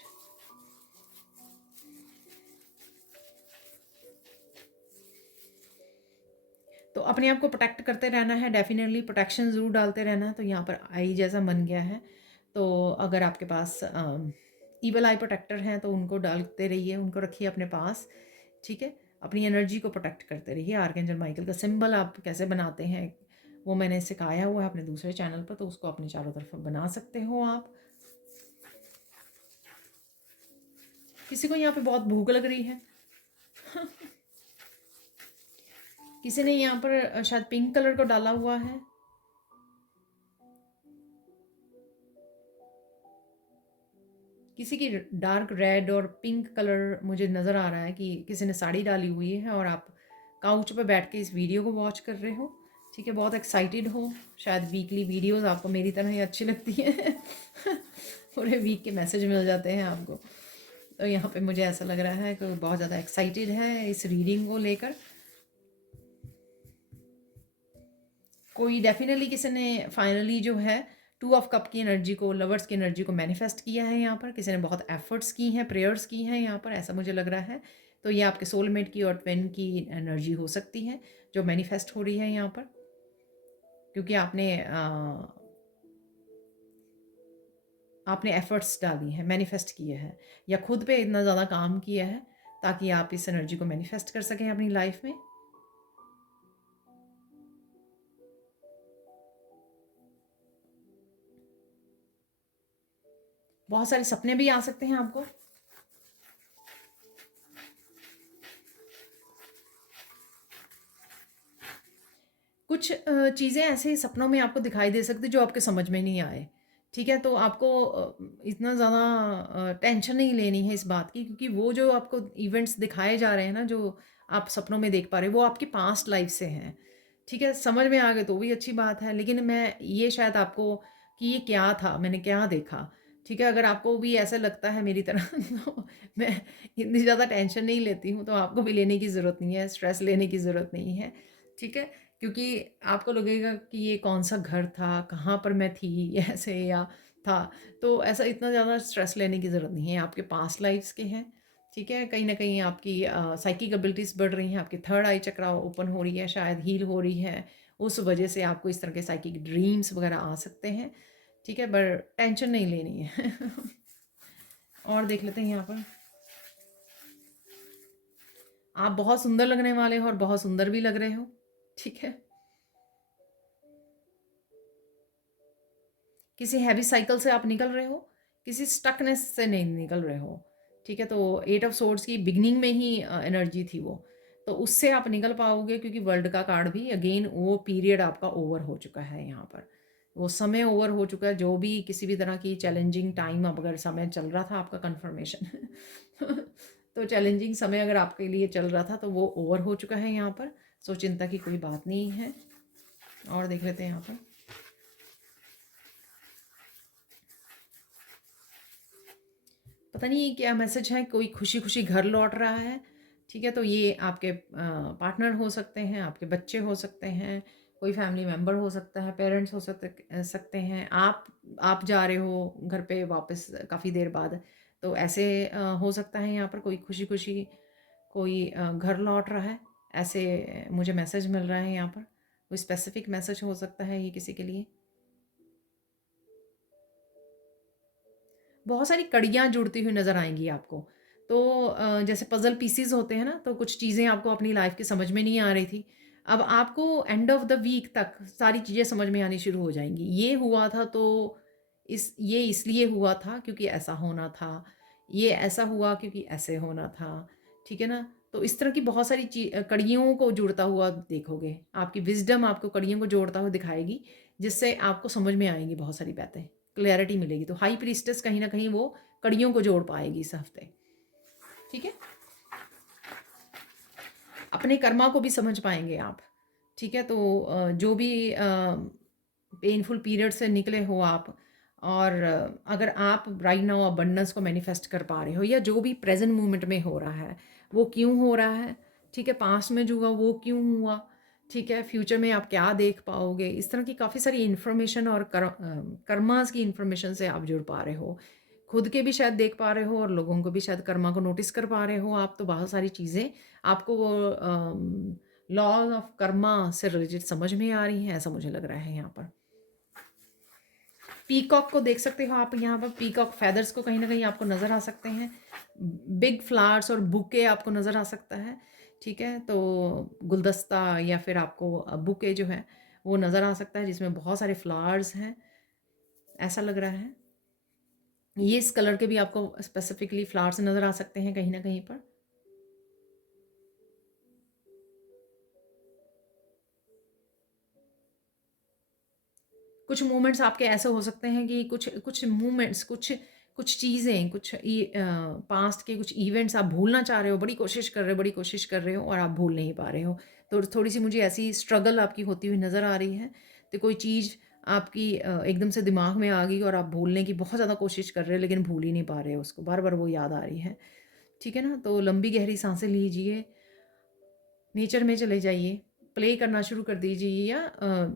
तो अपने आप को प्रोटेक्ट करते रहना है, डेफिनेटली प्रोटेक्शन ज़रूर डालते रहना है। तो यहाँ पर आई जैसा बन गया है, तो अगर आपके पास ईवल आई प्रोटेक्टर हैं तो उनको डालते रहिए, उनको रखिए अपने पास, ठीक है। अपनी एनर्जी को प्रोटेक्ट करते रहिए। आर्कएंजल माइकल का सिंबल आप कैसे बनाते हैं वो मैंने सिखाया हुआ है अपने दूसरे चैनल पर, तो उसको अपने चारों तरफ बना सकते हो आप। किसी को यहाँ पे बहुत भूख लग रही है किसी ने यहाँ पर शायद पिंक कलर को डाला हुआ है। किसी की डार्क रेड और पिंक कलर मुझे नज़र आ रहा है कि किसी ने साड़ी डाली हुई है और आप काउच पे बैठ के इस वीडियो को वॉच कर रहे हो, ठीक है। बहुत एक्साइटेड हो, शायद वीकली वीडियोस आपको मेरी तरह ही अच्छी लगती हैं पूरे वीक के मैसेज मिल जाते हैं आपको। तो यहाँ पे मुझे ऐसा लग रहा है कि बहुत ज़्यादा एक्साइटेड है इस रीडिंग को लेकर। कोई डेफिनेटली किसी ने फाइनली जो है 2 ऑफ कप की एनर्जी को, लवर्स की एनर्जी को मैनिफेस्ट किया है यहाँ पर। किसी ने बहुत एफर्ट्स की हैं, प्रेयर्स की हैं यहाँ पर, ऐसा मुझे लग रहा है। तो ये आपके सोलमेट की और ट्विन की एनर्जी हो सकती है जो मैनिफेस्ट हो रही है यहाँ पर, क्योंकि आपने एफर्ट्स डाली हैं, मैनिफेस्ट किए हैं, या खुद पे इतना ज़्यादा काम किया है ताकि आप इस एनर्जी को मैनिफेस्ट कर सकें अपनी लाइफ में। बहुत सारे सपने भी आ सकते हैं आपको। कुछ चीज़ें ऐसे सपनों में आपको दिखाई दे सकती जो आपके समझ में नहीं आए, ठीक है। तो आपको इतना ज़्यादा टेंशन नहीं लेनी है इस बात की, क्योंकि वो जो आपको इवेंट्स दिखाए जा रहे हैं ना, जो आप सपनों में देख पा रहे हो, वो आपकी पास्ट लाइफ से हैं, ठीक है। समझ में आ गए तो भी अच्छी बात है, लेकिन मैं ये शायद आपको कि ये क्या था, मैंने क्या देखा, ठीक है। अगर आपको भी ऐसा लगता है मेरी तरह तो मैं इतनी ज़्यादा टेंशन नहीं लेती हूँ, तो आपको भी लेने की ज़रूरत नहीं है, स्ट्रेस लेने की ज़रूरत नहीं है, ठीक है। क्योंकि आपको लगेगा कि ये कौन-सा घर था, कहाँ पर मैं थी, ऐसे या था। तो ऐसा इतना ज़्यादा स्ट्रेस लेने की ज़रूरत नहीं है, आपके पास्ट लाइफ़्स के हैं, ठीक है। कहीं न कहीं आपकी साइकिक एबिलिटीज़ बढ़ रही हैं, आपकी थर्ड आई चक्रा ओपन हो रही है, शायद हील हो रही है। उस वजह से आपको इस तरह के साइकिक ड्रीम्स वगैरह आ सकते हैं, ठीक है, पर टेंशन नहीं लेनी है और देख लेते हैं यहाँ पर। आप बहुत सुंदर लगने वाले हो और बहुत सुंदर भी लग रहे हो, ठीक है। किसी हैवी साइकिल से आप निकल रहे हो, किसी स्टकनेस से नहीं निकल रहे हो, ठीक है। तो 8 ऑफ सोर्ड्स की बिगिनिंग में ही एनर्जी थी वो, तो उससे आप निकल पाओगे, क्योंकि वर्ल्ड का कार्ड भी अगेन वो पीरियड आपका ओवर हो चुका है यहाँ पर। वो समय ओवर हो चुका है, जो भी किसी भी तरह की चैलेंजिंग टाइम अब अगर समय चल रहा था आपका कन्फर्मेशन तो चैलेंजिंग समय अगर आपके लिए चल रहा था तो वो ओवर हो चुका है यहाँ पर। सो चिंता की कोई बात नहीं है। और देख लेते हैं यहाँ पर। पता नहीं क्या मैसेज है, कोई खुशी खुशी घर लौट रहा है, ठीक है। तो ये आपके पार्टनर हो सकते हैं, आपके बच्चे हो सकते हैं, कोई फैमिली मेम्बर हो सकता है, पेरेंट्स हो सकते हैं, आप जा रहे हो घर पे वापस काफ़ी देर बाद, तो ऐसे हो सकता है यहाँ पर कोई खुशी खुशी कोई घर लौट रहा है, ऐसे मुझे मैसेज मिल रहा है यहाँ पर। कोई स्पेसिफिक मैसेज हो सकता है ये किसी के लिए। बहुत सारी कड़ियाँ जुड़ती हुई नज़र आएँगी आपको। तो जैसे पज़ल पीसेस होते हैं ना, तो कुछ चीज़ें आपको अपनी लाइफ़ की समझ में नहीं आ रही थी। अब आपको एंड ऑफ़ द वीक तक सारी चीज़ें समझ में आनी शुरू हो जाएँगी। ये हुआ था तो ये इसलिए हुआ था क्योंकि ऐसा होना था। ये ऐसा हुआ क्योंकि ऐसे होना था। ठीक है ना? तो इस तरह की बहुत सारी कड़ियों को जुड़ता हुआ देखोगे। आपकी विज़डम आपको कड़ियों को जोड़ता हुआ दिखाएगी, जिससे आपको समझ में आएँगी बहुत सारी बातें। क्लैरिटी मिलेगी। तो हाई प्रीस्टेस कहीं न कहीं वो कड़ियों को जोड़ पाएगी इस हफ्ते, ठीक है? अपने कर्मा को भी समझ पाएँगे आप, ठीक है? तो जो भी पेनफुल पीरियड से निकले हो आप, और अगर आप राइट नाउ अबंडेंस को मैनिफेस्ट कर पा रहे हो, या जो भी प्रेजेंट मोमेंट में हो रहा है वो क्यों हो रहा है, ठीक है, पास्ट में जो हुआ वो क्यों हुआ, ठीक है, फ्यूचर में आप क्या देख पाओगे, इस तरह की काफ़ी सारी इन्फॉर्मेशन और कर्मास की इन्फॉर्मेशन से आप जुड़ पा रहे हो। खुद के भी शायद देख पा रहे हो और लोगों को भी शायद कर्मा को नोटिस कर पा रहे हो आप, तो बहुत सारी चीज़ें आपको वो लॉ ऑफ कर्मा से रिलेटेड समझ में आ रही हैं, ऐसा मुझे लग रहा है यहाँ पर। पीकॉक को देख सकते हो आप यहाँ पर, पीकॉक फेदर्स को कहीं ना कहीं आपको नज़र आ सकते हैं, बिग फ्लावर्स और बुके आपको नज़र आ सकता है, ठीक है, तो गुलदस्ता या फिर आपको बुके जो है वो नज़र आ सकता है जिसमें बहुत सारे फ्लावर्स हैं, ऐसा लग रहा है। ये इस कलर के भी आपको स्पेसिफिकली फ्लावर्स नज़र आ सकते हैं कहीं ना कहीं पर। कुछ मोमेंट्स आपके ऐसे हो सकते हैं कि कुछ कुछ मोमेंट्स, कुछ चीज़ें, कुछ पास्ट के कुछ इवेंट्स आप भूलना चाह रहे हो, बड़ी कोशिश कर रहे हो, बड़ी कोशिश कर रहे हो और आप भूल नहीं पा रहे हो। तो थोड़ी सी मुझे ऐसी स्ट्रगल आपकी होती हुई नज़र आ रही है। तो कोई चीज़ आपकी एकदम से दिमाग में आ गई और आप भूलने की बहुत ज़्यादा कोशिश कर रहे हो लेकिन भूल ही नहीं पा रहे हो उसको, बार बार वो याद आ रही है, ठीक है ना। तो लंबी गहरी सांसें लीजिए, नेचर में चले जाइए, प्ले करना शुरू कर दीजिए या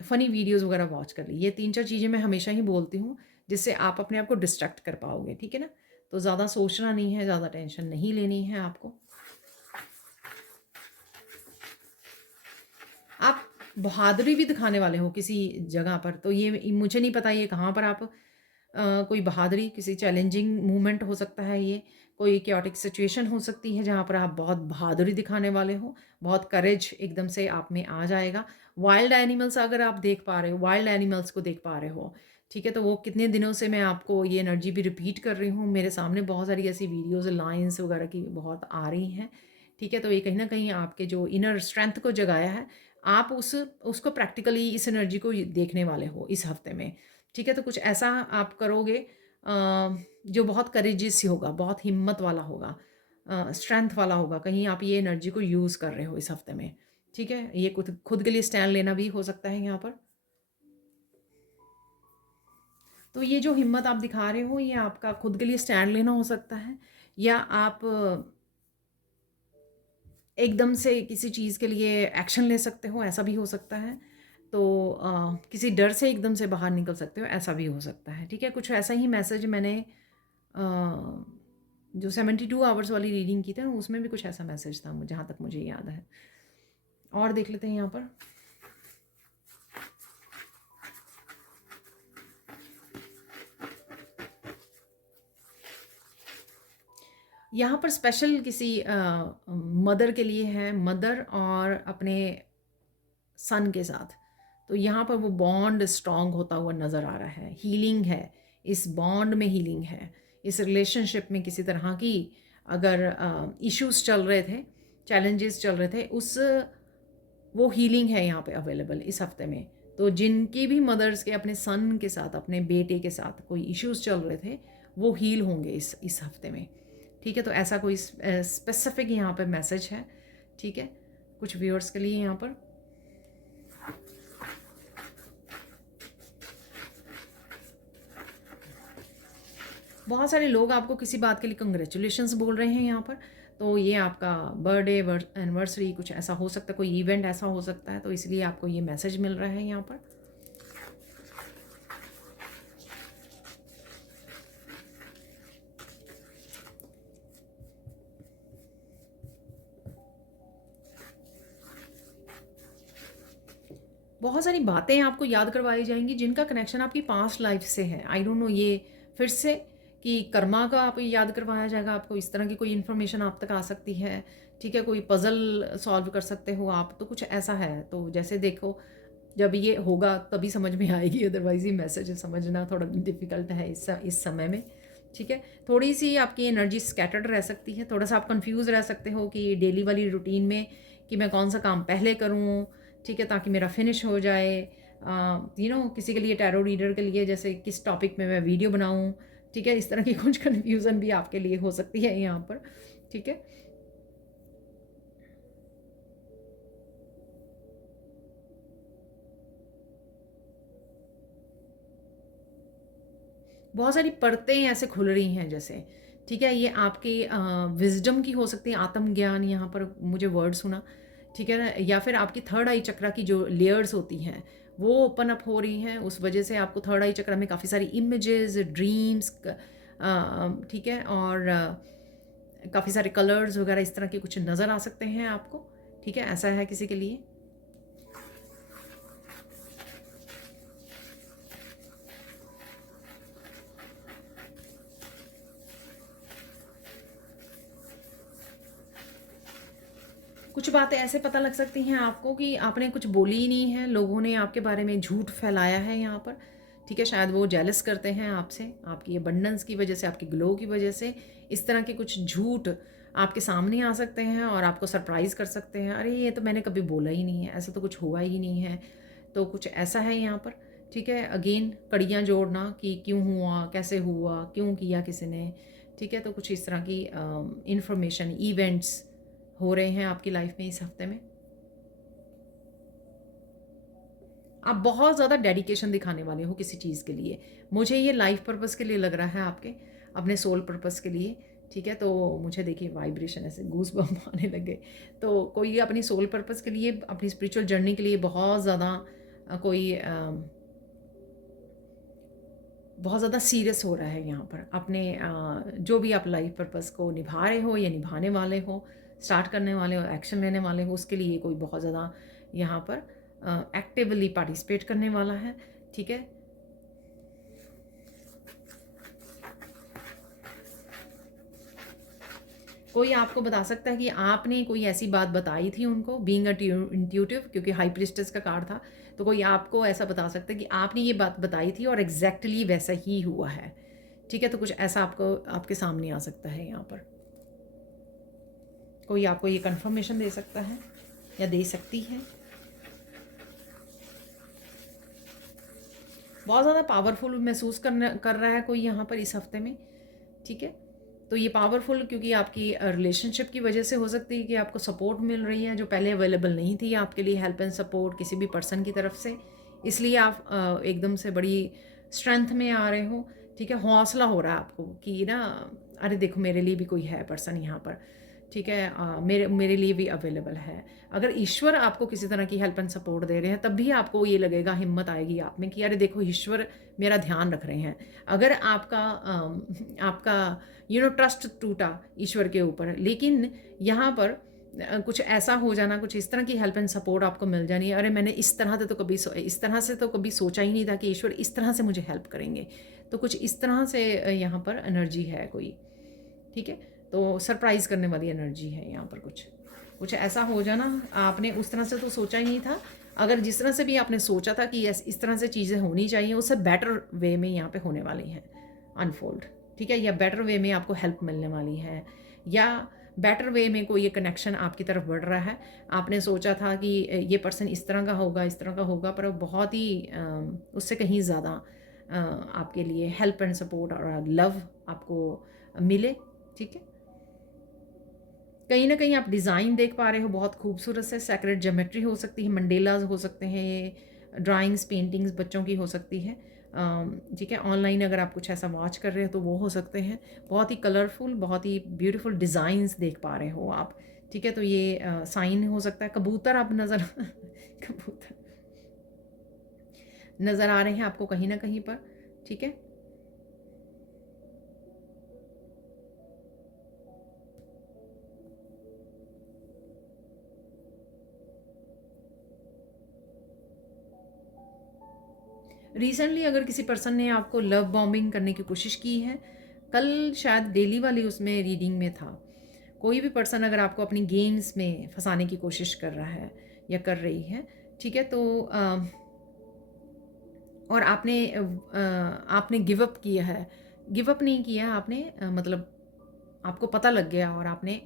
फ़नी वीडियोज़ वगैरह वॉच कर ली। ये 3-4 चीज़ें मैं हमेशा ही बोलती हूँ, जिससे आप अपने आप को डिस्ट्रैक्ट कर पाओगे, ठीक है ना? तो ज़्यादा सोचना नहीं है, ज़्यादा टेंशन नहीं लेनी है आपको। आप बहादुरी भी दिखाने वाले हो किसी जगह पर, तो ये मुझे नहीं पता ये कहाँ पर आप कोई बहादुरी, किसी चैलेंजिंग मूवमेंट हो सकता है ये, कोई कैओटिक सिचुएशन हो सकती है जहाँ पर आप बहुत बहादुरी दिखाने वाले हो, बहुत करेज एकदम से आप में आ जाएगा। वाइल्ड एनिमल्स अगर आप देख पा रहे हो, वाइल्ड एनिमल्स को देख पा रहे हो, ठीक है, तो वो कितने दिनों से मैं आपको ये एनर्जी भी रिपीट कर रही हूँ, मेरे सामने बहुत सारी ऐसी वीडियोज़, लाइन्स वगैरह की बहुत आ रही हैं, ठीक है, तो ये कहीं न कहीं आपके जो इनर स्ट्रेंथ को जगाया है, आप उसको प्रैक्टिकली इस एनर्जी को देखने वाले हो इस हफ्ते में, ठीक है। तो कुछ ऐसा आप करोगे जो बहुत करेजियस होगा, बहुत हिम्मत वाला होगा, स्ट्रेंथ वाला होगा, कहीं आप ये एनर्जी को यूज़ कर रहे हो इस हफ्ते में, ठीक है। ये खुद खुद के लिए स्टैंड लेना भी हो सकता है यहाँ पर। तो ये जो हिम्मत आप दिखा रहे हो ये आपका खुद के लिए स्टैंड लेना हो सकता है, या आप एकदम से किसी चीज़ के लिए एक्शन ले सकते हो, ऐसा भी हो सकता है। तो किसी डर से एकदम से बाहर निकल सकते हो, ऐसा भी हो सकता है, ठीक है। कुछ ऐसा ही मैसेज मैंने जो 72 आवर्स वाली रीडिंग की थी ना, उसमें भी कुछ ऐसा मैसेज था जहाँ तक मुझे याद है। और देख लेते हैं यहाँ पर। यहाँ पर स्पेशल किसी मदर के लिए है, मदर और अपने सन के साथ। तो यहाँ पर वो बॉन्ड स्ट्रॉन्ग होता हुआ नज़र आ रहा है, हीलिंग है, इस बॉन्ड में हीलिंग है, इस रिलेशनशिप में किसी तरह की अगर इश्यूज चल रहे थे, चैलेंजेस चल रहे थे, उस वो हीलिंग है यहाँ पे अवेलेबल इस हफ्ते में। तो जिनकी भी मदर्स के अपने सन के साथ, अपने बेटे के साथ कोई इश्यूज चल रहे थे, वो हील होंगे इस हफ्ते में, ठीक है। तो ऐसा कोई स्पेसिफिक यहाँ पे मैसेज है, ठीक है, कुछ व्यूअर्स के लिए यहाँ पर। बहुत सारे लोग आपको किसी बात के लिए कंग्रेचुलेशंस बोल रहे हैं यहाँ पर। तो ये आपका बर्थडे, एनिवर्सरी, कुछ ऐसा हो सकता है, कोई इवेंट ऐसा हो सकता है, तो इसलिए आपको ये मैसेज मिल रहा है यहाँ पर। बहुत सारी बातें आपको याद करवाई जाएंगी जिनका कनेक्शन आपकी पास्ट लाइफ से है। आई डोंट नो ये फिर से कि कर्मा का आप याद करवाया जाएगा आपको, इस तरह की कोई इन्फॉर्मेशन आप तक आ सकती है, ठीक है। कोई पज़ल सॉल्व कर सकते हो आप, तो कुछ ऐसा है। तो जैसे देखो, जब ये होगा तभी समझ में आएगी, अदरवाइज़ ये मैसेज समझना थोड़ा डिफ़िकल्ट है इस समय में, ठीक है। थोड़ी सी आपकी एनर्जी स्कैटर्ड रह सकती है, थोड़ा सा आप कंफ्यूज रह सकते हो कि डेली वाली रूटीन में कि मैं कौन सा काम पहले करूँ, ठीक है, ताकि मेरा फिनिश हो जाए। किसी के लिए टैरो रीडर के लिए जैसे किस टॉपिक में मैं वीडियो बनाऊँ, ठीक है, इस तरह की कुछ कन्फ्यूज़न भी आपके लिए हो सकती है यहाँ पर, ठीक है। बहुत सारी परतें ऐसे खुल रही हैं जैसे, ठीक है? ये आपकी विज़डम की हो सकती है, आत्मज्ञान, यहाँ पर मुझे वर्ड सुना, ठीक है ना? या फिर आपकी थर्ड आई चक्रा की जो लेयर्स होती हैं, वो ओपन अप हो रही हैं, उस वजह से आपको थर्ड आई चक्रा में काफ़ी सारी इमेजेस, ड्रीम्स, ठीक है? और काफ़ी सारे कलर्स वगैरह इस तरह के कुछ नज़र आ सकते हैं आपको, ठीक है? ऐसा है किसी के लिए। कुछ बातें ऐसे पता लग सकती हैं आपको कि आपने कुछ बोली ही नहीं है, लोगों ने आपके बारे में झूठ फैलाया है यहाँ पर, ठीक है? शायद वो जेलस करते हैं आपसे, आपकी अबंडेंस की वजह से, आपकी ग्लो की वजह से। इस तरह के कुछ झूठ आपके सामने आ सकते हैं और आपको सरप्राइज़ कर सकते हैं, अरे ये तो मैंने कभी बोला ही नहीं है, ऐसा तो कुछ हुआ ही नहीं है। तो कुछ ऐसा है यहाँ पर, ठीक है? अगेन कड़ियाँ जोड़ना कि क्यों हुआ, कैसे हुआ, क्यों किया किसी ने, ठीक है? तो कुछ इस तरह की इन्फॉर्मेशन, इवेंट्स हो रहे हैं आपकी लाइफ में इस हफ्ते में। आप बहुत ज़्यादा डेडिकेशन दिखाने वाले हो किसी चीज़ के लिए। मुझे ये लाइफ पर्पस के लिए लग रहा है आपके, अपने सोल पर्पस के लिए, ठीक है? तो मुझे देखिए वाइब्रेशन ऐसे गूज़बम्प आने लगे। तो कोई अपनी सोल पर्पस के लिए, अपनी स्पिरिचुअल जर्नी के लिए बहुत ज़्यादा कोई बहुत ज़्यादा सीरियस हो रहा है यहाँ पर। अपने जो भी आप लाइफ पर्पस को निभा रहे हो या निभाने वाले हो, स्टार्ट करने वाले हो, एक्शन लेने वाले हो, उसके लिए कोई बहुत ज़्यादा यहाँ पर एक्टिवली पार्टिसिपेट करने वाला है, ठीक है? कोई आपको बता सकता है कि आपने कोई ऐसी बात बताई थी उनको, बीइंग अ इंट्यूटिव, क्योंकि हाई प्रीस्टेस का कार्ड था, तो कोई आपको ऐसा बता सकता है कि आपने ये बात बताई थी और एग्जैक्टली वैसा ही हुआ है, ठीक है? तो कुछ ऐसा आपको आपके सामने आ सकता है यहाँ पर। कोई आपको ये कंफर्मेशन दे सकता है या दे सकती है। बहुत ज़्यादा पावरफुल महसूस कर रहा है कोई यहाँ पर इस हफ्ते में, ठीक है? तो ये पावरफुल क्योंकि आपकी रिलेशनशिप की वजह से हो सकती है कि आपको सपोर्ट मिल रही है जो पहले अवेलेबल नहीं थी आपके लिए, हेल्प एंड सपोर्ट किसी भी पर्सन की तरफ से, इसलिए आप एकदम से बड़ी स्ट्रेंथ में आ रहे हो, ठीक है? हौसला हो रहा है आपको कि ना, अरे देखो मेरे लिए भी कोई है पर्सन यहाँ पर, ठीक है? मेरे मेरे लिए भी अवेलेबल है। अगर ईश्वर आपको किसी तरह की हेल्प एंड सपोर्ट दे रहे हैं तब भी आपको ये लगेगा, हिम्मत आएगी आप में कि अरे देखो ईश्वर मेरा ध्यान रख रहे हैं। अगर आपका ट्रस्ट टूटा ईश्वर के ऊपर, लेकिन यहाँ पर कुछ ऐसा हो जाना, कुछ इस तरह की हेल्प एंड सपोर्ट आपको मिल जानी, अरे मैंने इस तरह से तो कभी सोचा ही नहीं था कि ईश्वर इस तरह से मुझे हेल्प करेंगे। तो कुछ इस तरह से यहाँ पर एनर्जी है कोई, ठीक है? तो सरप्राइज़ करने वाली एनर्जी है यहाँ पर कुछ। कुछ ऐसा हो जाना, आपने उस तरह से तो सोचा ही नहीं था। अगर जिस तरह से भी आपने सोचा था कि इस तरह से चीज़ें होनी चाहिए, उससे बेटर वे में यहाँ पे होने वाली हैं अनफोल्ड, ठीक है? या बेटर वे में आपको हेल्प मिलने वाली है, या बेटर वे में कोई ये कनेक्शन आपकी तरफ बढ़ रहा है। आपने सोचा था कि ये पर्सन इस तरह का होगा, इस तरह का होगा, पर बहुत ही उससे कहीं ज़्यादा आपके लिए हेल्प एंड सपोर्ट और लव आपको मिले, ठीक है? कहीं ना कहीं आप डिज़ाइन देख पा रहे हो बहुत खूबसूरत से, सेक्रेट ज्योमेट्री हो सकती है, मंडेलाज हो सकते हैं, ये ड्राइंग्स, पेंटिंग्स बच्चों की हो सकती है, ठीक है? ऑनलाइन अगर आप कुछ ऐसा वॉच कर रहे हो तो वो हो सकते हैं। बहुत ही कलरफुल, बहुत ही ब्यूटीफुल डिज़ाइंस देख पा रहे हो आप, ठीक है? तो ये साइन हो सकता है। कबूतर आप नज़र कबूतर नज़र आ रहे हैं आपको कहीं ना कहीं पर, ठीक है? रिसेंटली अगर किसी पर्सन ने आपको लव बॉम्बिंग करने की कोशिश की है, कल शायद डेली वाली उसमें रीडिंग में था, कोई भी पर्सन अगर आपको अपनी गेम्स में फंसाने की कोशिश कर रहा है या कर रही है, ठीक है? तो और आपने गिव अप किया है, गिव अप नहीं किया आपने, मतलब आपको पता लग गया और आपने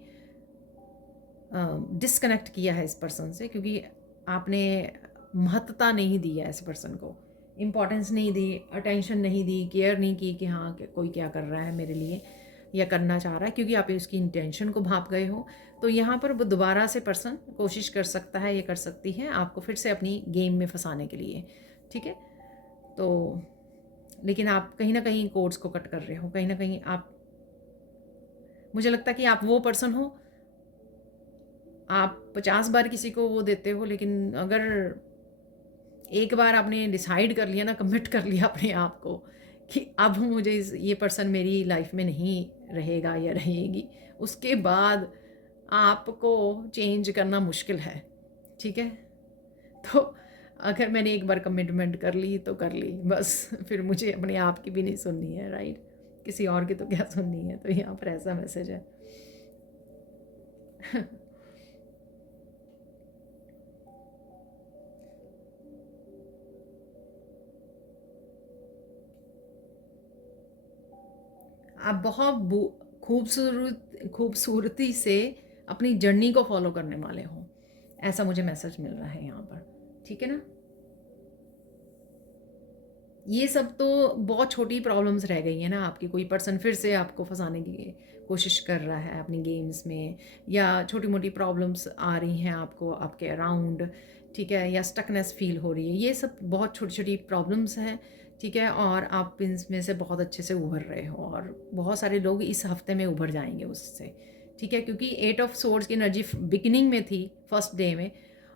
डिस्कनेक्ट किया है इस पर्सन से, क्योंकि आपने महत्वता नहीं दी है इस पर्सन को, इम्पोर्टेंस नहीं दी, अटेंशन नहीं दी, केयर नहीं की कि हाँ कोई क्या कर रहा है मेरे लिए या करना चाह रहा है, क्योंकि आप उसकी इंटेंशन को भाप गए हो। तो यहाँ पर वो दोबारा से पर्सन कोशिश कर सकता है, ये कर सकती है आपको फिर से अपनी गेम में फंसाने के लिए, ठीक है? तो लेकिन आप कहीं ना कहीं कोड्स को कट कर रहे हो, कहीं ना कहीं आप, मुझे लगता है कि आप वो पर्सन हो, आप 50 बार किसी को वो देते हो, लेकिन अगर एक बार आपने डिसाइड कर लिया ना, कमिट कर लिया अपने आप को कि अब मुझे ये पर्सन मेरी लाइफ में नहीं रहेगा या रहेगी, उसके बाद आपको चेंज करना मुश्किल है। ठीक है, तो अगर मैंने एक बार कमिटमेंट कर ली तो कर ली बस, फिर मुझे अपने आप की भी नहीं सुननी है, राइट, किसी और की तो क्या सुननी है। तो यहाँ पर ऐसा मैसेज है। आप बहुत खूबसूरती से अपनी जर्नी को फॉलो करने वाले हो, ऐसा मुझे मैसेज मिल रहा है यहाँ पर। ठीक है ना, ये सब तो बहुत छोटी प्रॉब्लम्स रह गई हैं ना आपकी। कोई पर्सन फिर से आपको फंसाने की कोशिश कर रहा है अपनी गेम्स में, या छोटी मोटी प्रॉब्लम्स आ रही हैं आपको आपके अराउंड, ठीक है, या स्टकनेस फील हो रही है, ये सब बहुत छोटी छोटी प्रॉब्लम्स हैं। ठीक है, और आप इनमें से बहुत अच्छे से उभर रहे हो, और बहुत सारे लोग इस हफ्ते में उभर जाएंगे उससे। ठीक है, क्योंकि 8 ऑफ सोर्ड्स की एनर्जी बिगिनिंग में थी, फर्स्ट डे में,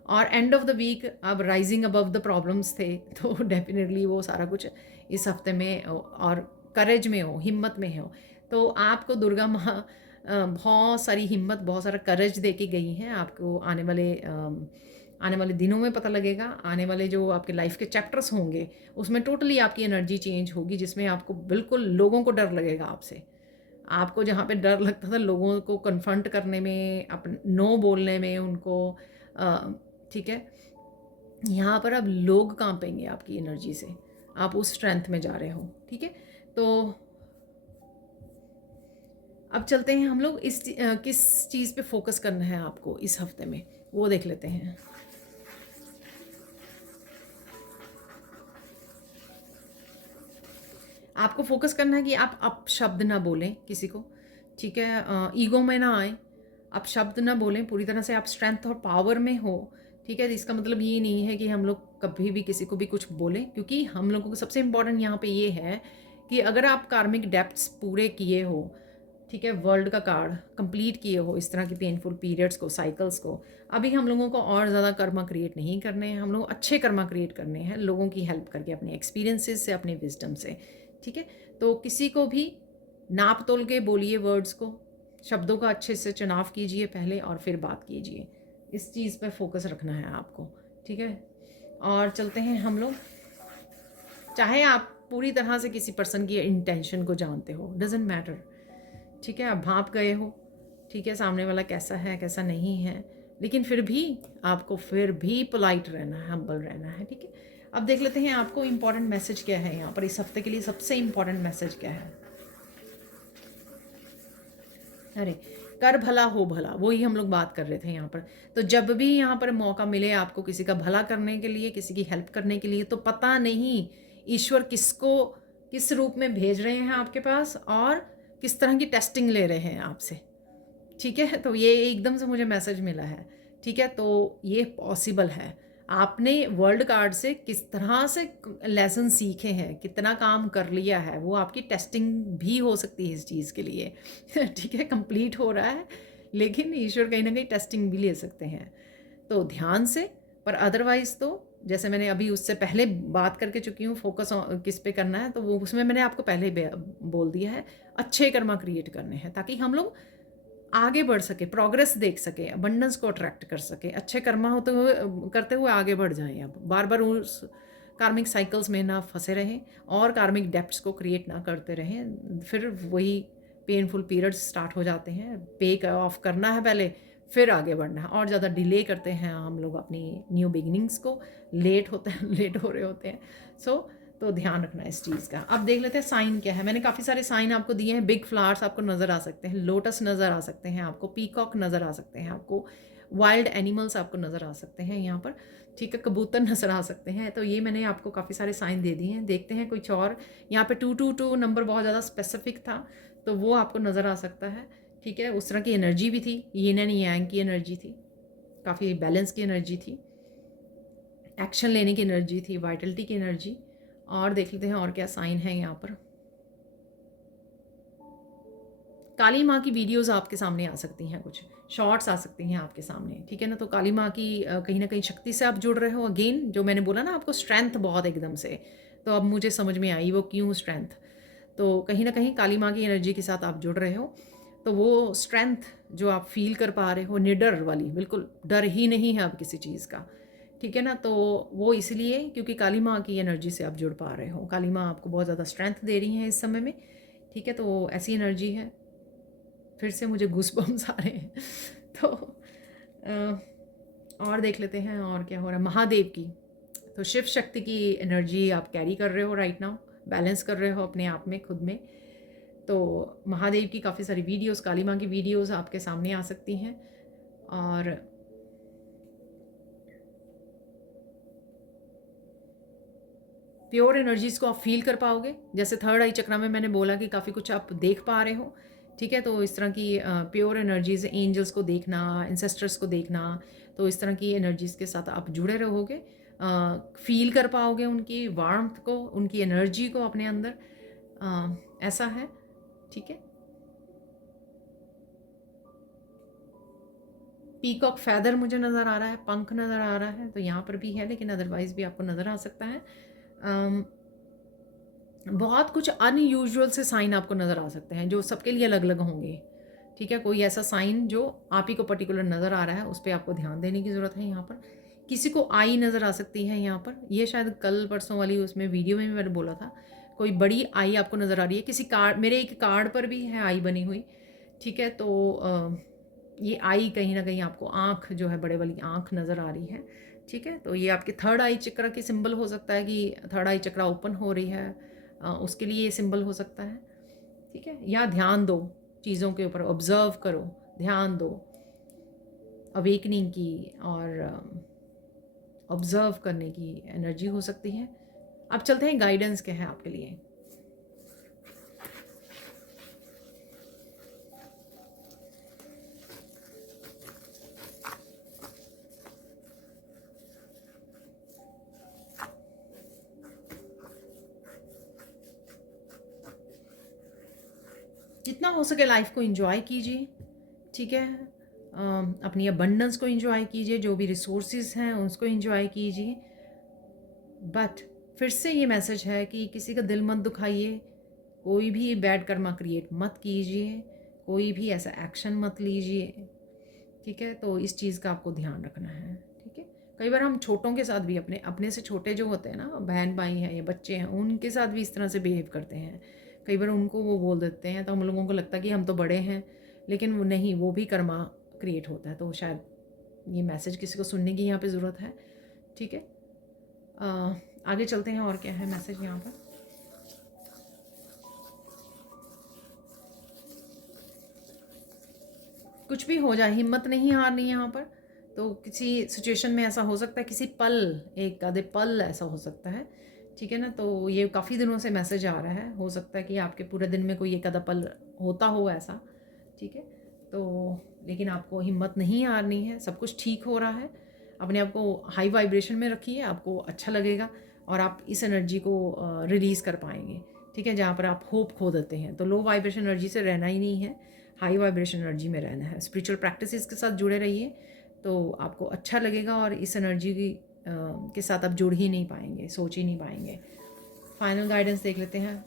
और एंड ऑफ द वीक अब राइजिंग अबव द प्रॉब्लम्स थे, तो डेफिनेटली वो सारा कुछ इस हफ्ते में, और करेज में हो, हिम्मत में हो। तो आपको दुर्गा माँ बहुत सारी हिम्मत, बहुत सारा करेज दे के गई हैं आपको। आने वाले दिनों में पता लगेगा, आने वाले जो आपके लाइफ के चैप्टर्स होंगे उसमें टोटली आपकी एनर्जी चेंज होगी, जिसमें आपको बिल्कुल लोगों को डर लगेगा आपसे। आपको जहाँ पे डर लगता था लोगों को कन्फ्रंट करने में, अपन नो बोलने में उनको, ठीक है, यहाँ पर अब लोग कांपेंगे आपकी एनर्जी से, आप उस स्ट्रेंथ में जा रहे हो। ठीक है, तो अब चलते हैं हम लोग किस चीज़ पे फोकस करना है आपको इस हफ्ते में, वो देख लेते हैं। आपको फोकस करना है कि आप अपशब्द ना बोलें किसी को। ठीक है, ईगो में ना आए, अपशब्द ना बोलें, पूरी तरह से आप स्ट्रेंथ और पावर में हो। ठीक है, इसका मतलब ये नहीं है कि हम लोग कभी भी किसी को भी कुछ बोलें, क्योंकि हम लोगों को सबसे इम्पॉर्टेंट यहाँ पे ये है कि अगर आप कार्मिक डेप्थ्स पूरे किए हो, ठीक है, वर्ल्ड का कार्ड कंप्लीट किए हो, इस तरह की पेनफुल पीरियड्स को, साइकिल्स को, अभी हम लोगों को और ज़्यादा कर्मा क्रिएट नहीं करने हैं, हम लोग अच्छे कर्मा क्रिएट करने हैं लोगों की हेल्प करके, अपने एक्सपीरियंसेस से, अपने विजडम से। ठीक है, तो किसी को भी नाप तोल के बोलिए, वर्ड्स को, शब्दों का अच्छे से चुनाव कीजिए पहले, और फिर बात कीजिए। इस चीज़ पर फोकस रखना है आपको। ठीक है, और चलते हैं हम लोग। चाहे आप पूरी तरह से किसी पर्सन की इंटेंशन को जानते हो, डजेंट मैटर। ठीक है, आप भाप गए हो, ठीक है, सामने वाला कैसा है कैसा नहीं है, लेकिन फिर भी आपको फिर भी पोलाइट रहना है, हम्बल रहना है। ठीक है, अब देख लेते हैं आपको इम्पॉर्टेंट मैसेज क्या है यहाँ पर इस हफ्ते के लिए। सबसे इम्पॉर्टेंट मैसेज क्या है? अरे, कर भला हो भला, वही हम लोग बात कर रहे थे यहाँ पर। तो जब भी यहाँ पर मौका मिले आपको किसी का भला करने के लिए, किसी की हेल्प करने के लिए, तो पता नहीं ईश्वर किसको किस रूप में भेज रहे हैं आपके पास, और किस तरह की टेस्टिंग ले रहे हैं आपसे। ठीक है, तो ये एकदम से मुझे मैसेज मिला है। ठीक है, तो ये पॉसिबल है। आपने वर्ल्ड कार्ड से किस तरह से लेसन सीखे हैं, कितना काम कर लिया है, वो आपकी टेस्टिंग भी हो सकती है इस चीज़ के लिए। ठीक है, कंप्लीट हो रहा है, लेकिन ईश्वर कहीं ना कहीं टेस्टिंग भी ले सकते हैं, तो ध्यान से। पर अदरवाइज़ तो जैसे मैंने अभी उससे पहले बात करके चुकी हूँ, फोकस किस पे करना है, तो वो उसमें मैंने आपको पहले बोल दिया है, अच्छे कर्मा क्रिएट करने हैं ताकि हम लोग आगे बढ़ सके, प्रोग्रेस देख सके, अबंडेंस को अट्रैक्ट कर सके, अच्छे कर्मा होते हुए करते हुए आगे बढ़ जाएं। अब बार बार उस कार्मिक साइकिल्स में ना फंसे रहें, और कार्मिक डेप्ट्स को क्रिएट ना करते रहें, फिर वही पेनफुल पीरियड्स स्टार्ट हो जाते हैं। पे ऑफ करना है पहले, फिर आगे बढ़ना है, और ज़्यादा डिले करते हैं हम लोग अपनी न्यू बिगिनिंग्स को, लेट होते हैं, लेट हो रहे होते हैं। तो ध्यान रखना है इस चीज़ का। अब देख लेते हैं साइन क्या है। मैंने काफ़ी सारे साइन आपको दिए हैं। बिग फ्लावर्स आपको नज़र आ सकते हैं, लोटस नज़र आ सकते हैं आपको, पीकॉक नज़र आ सकते हैं आपको, वाइल्ड एनिमल्स आपको नज़र आ सकते हैं यहाँ पर। ठीक है, कबूतर नज़र आ सकते हैं। तो ये मैंने आपको काफ़ी सारे साइन दे दिए हैं। देखते हैं कुछ और। यहाँ पे 222 नंबर बहुत ज़्यादा स्पेसिफिक था, तो वो आपको नज़र आ सकता है। ठीक है, उस तरह की एनर्जी भी थी, यिन एंड यांग की एनर्जी थी, काफ़ी बैलेंस की एनर्जी थी, एक्शन लेने की एनर्जी थी, वाइटलिटी की एनर्जी, और देख लेते हैं और क्या साइन है यहाँ पर। काली माँ की वीडियोस आपके सामने आ सकती हैं, कुछ शॉर्ट्स आ सकती हैं आपके सामने, ठीक है ना। तो काली माँ की कहीं ना कहीं शक्ति से आप जुड़ रहे हो। अगेन जो मैंने बोला ना आपको स्ट्रेंथ बहुत एकदम से, तो अब मुझे समझ में आई वो क्यों स्ट्रेंथ। तो कहीं ना कहीं काली माँ की एनर्जी के साथ आप जुड़ रहे हो, तो वो स्ट्रेंथ जो आप फील कर पा रहे हो, निडर वाली, बिल्कुल डर ही नहीं है अब किसी चीज़ का, ठीक है ना। तो वो इसलिए क्योंकि काली माँ की एनर्जी से आप जुड़ पा रहे हो। काली माँ आपको बहुत ज़्यादा स्ट्रेंथ दे रही हैं इस समय में, ठीक है। तो ऐसी एनर्जी है। फिर से मुझे गूज़बम्स आ रहे हैं तो और देख लेते हैं और क्या हो रहा है। महादेव की, तो शिव शक्ति की एनर्जी आप कैरी कर रहे हो राइट नाउ, बैलेंस कर रहे हो अपने आप में, खुद में। तो महादेव की काफ़ी सारी वीडियोस, काली माँ की वीडियोस आपके सामने आ सकती हैं। और प्योर एनर्जीज़ को आप फील कर पाओगे। जैसे थर्ड आई चक्रा में मैंने बोला कि काफ़ी कुछ आप देख पा रहे हो, ठीक है। तो इस तरह की प्योर एनर्जीज़, एंजल्स को देखना, एंसेस्टर्स को देखना, तो इस तरह की एनर्जीज़ के साथ आप जुड़े रहोगे। फील कर पाओगे उनकी वार्मथ को, उनकी एनर्जी को अपने अंदर। ऐसा है, ठीक है। पीकॉक फैदर मुझे नज़र आ रहा है, पंख नज़र आ रहा है, तो यहाँ पर भी है, लेकिन अदरवाइज़ भी आपको नज़र आ सकता है। बहुत कुछ अनयूजुअल से साइन आपको नज़र आ सकते हैं जो सबके लिए अलग अलग होंगे, ठीक है। कोई ऐसा साइन जो आप ही को पर्टिकुलर नज़र आ रहा है, उस पर आपको ध्यान देने की ज़रूरत है। यहाँ पर किसी को आई नज़र आ सकती है यहाँ पर, ये शायद कल परसों वाली उसमें वीडियो में भी मैंने बोला था, कोई बड़ी आई आपको नज़र आ रही है किसी कार्ड, मेरे एक कार्ड पर भी है आई बनी हुई, ठीक है। तो ये आई कहीं ना कहीं आपको आँख जो है, बड़े वाली आँख नज़र आ रही है, ठीक है। तो ये आपके थर्ड आई चक्र की सिंबल हो सकता है कि थर्ड आई चक्र ओपन हो रही है, उसके लिए ये सिंबल हो सकता है, ठीक है। या ध्यान दो चीज़ों के ऊपर, ऑब्जर्व करो, ध्यान दो अवेकनिंग की, और ऑब्जर्व करने की एनर्जी हो सकती है। अब चलते हैं गाइडेंस क्या है आपके लिए। जितना हो सके लाइफ को एंजॉय कीजिए, ठीक है। अपनी अबंडेंस को एंजॉय कीजिए, जो भी रिसोर्सेज हैं उसको एंजॉय कीजिए। बट फिर से ये मैसेज है कि किसी का दिल मत दुखाइए, कोई भी बैड कर्मा क्रिएट मत कीजिए, कोई भी ऐसा एक्शन मत लीजिए, ठीक है। तो इस चीज़ का आपको ध्यान रखना है, ठीक है। कई बार हम छोटों के साथ भी, अपने अपने से छोटे जो होते हैं ना, बहन भाई हैं या बच्चे हैं, उनके साथ भी इस तरह से बिहेव करते हैं। कई बार उनको वो बोल देते हैं, तो हम लोगों को लगता है कि हम तो बड़े हैं, लेकिन वो नहीं, वो भी कर्मा क्रिएट होता है। तो शायद ये मैसेज किसी को सुनने की यहाँ पे ज़रूरत है, ठीक है। आगे चलते हैं और क्या है मैसेज यहाँ पर। कुछ भी हो जाए, हिम्मत नहीं हारनी यहाँ पर। तो किसी सिचुएशन में ऐसा हो सकता है, किसी पल, एक आधे पल ऐसा हो सकता है, ठीक है ना। तो ये काफ़ी दिनों से मैसेज आ रहा है, हो सकता है कि आपके पूरे दिन में कोई एक आधा पल होता हो ऐसा, ठीक है। तो लेकिन आपको हिम्मत नहीं हारनी है, सब कुछ ठीक हो रहा है। अपने आप को हाई वाइब्रेशन में रखिए, आपको अच्छा लगेगा और आप इस एनर्जी को रिलीज़ कर पाएंगे, ठीक है। जहाँ पर आप होप खो देते हैं, तो लो वाइब्रेशन एनर्जी से रहना ही नहीं है, हाई वाइब्रेशन एनर्जी में रहना है। स्पिरिचुअल प्रैक्टिसेस के साथ जुड़े रहिए, तो आपको अच्छा लगेगा और इस एनर्जी की के साथ आप जुड़ ही नहीं पाएंगे, सोच ही नहीं पाएंगे। फाइनल गाइडेंस देख लेते हैं।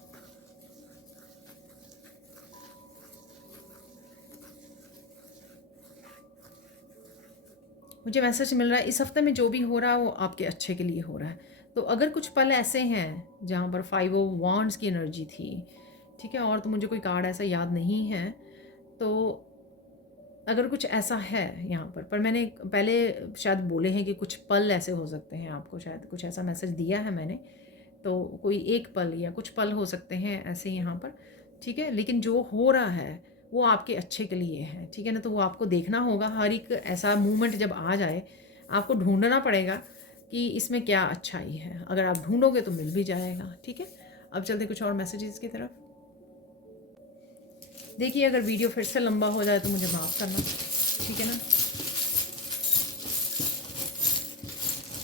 मुझे मैसेज मिल रहा है इस हफ्ते में जो भी हो रहा है वो आपके अच्छे के लिए हो रहा है। तो अगर कुछ पल ऐसे हैं जहाँ पर 5 ऑफ वांड्स की एनर्जी थी, ठीक है, और तो मुझे कोई कार्ड ऐसा याद नहीं है, तो अगर कुछ ऐसा है यहाँ पर मैंने पहले शायद बोले हैं कि कुछ पल ऐसे हो सकते हैं, आपको शायद कुछ ऐसा मैसेज दिया है मैंने, तो कोई एक पल या कुछ पल हो सकते हैं ऐसे यहाँ पर, ठीक है। लेकिन जो हो रहा है वो आपके अच्छे के लिए है, ठीक है ना। तो वो आपको देखना होगा, हर एक ऐसा मूवमेंट जब आ जाए आपको ढूंढना पड़ेगा कि इसमें क्या अच्छाई है। अगर आप ढूंढोगे तो मिल भी जाएगा, ठीक है। अब चलते कुछ और मैसेजेस की तरफ। देखिए अगर वीडियो फिर से लंबा हो जाए तो मुझे माफ़ करना, ठीक है ना।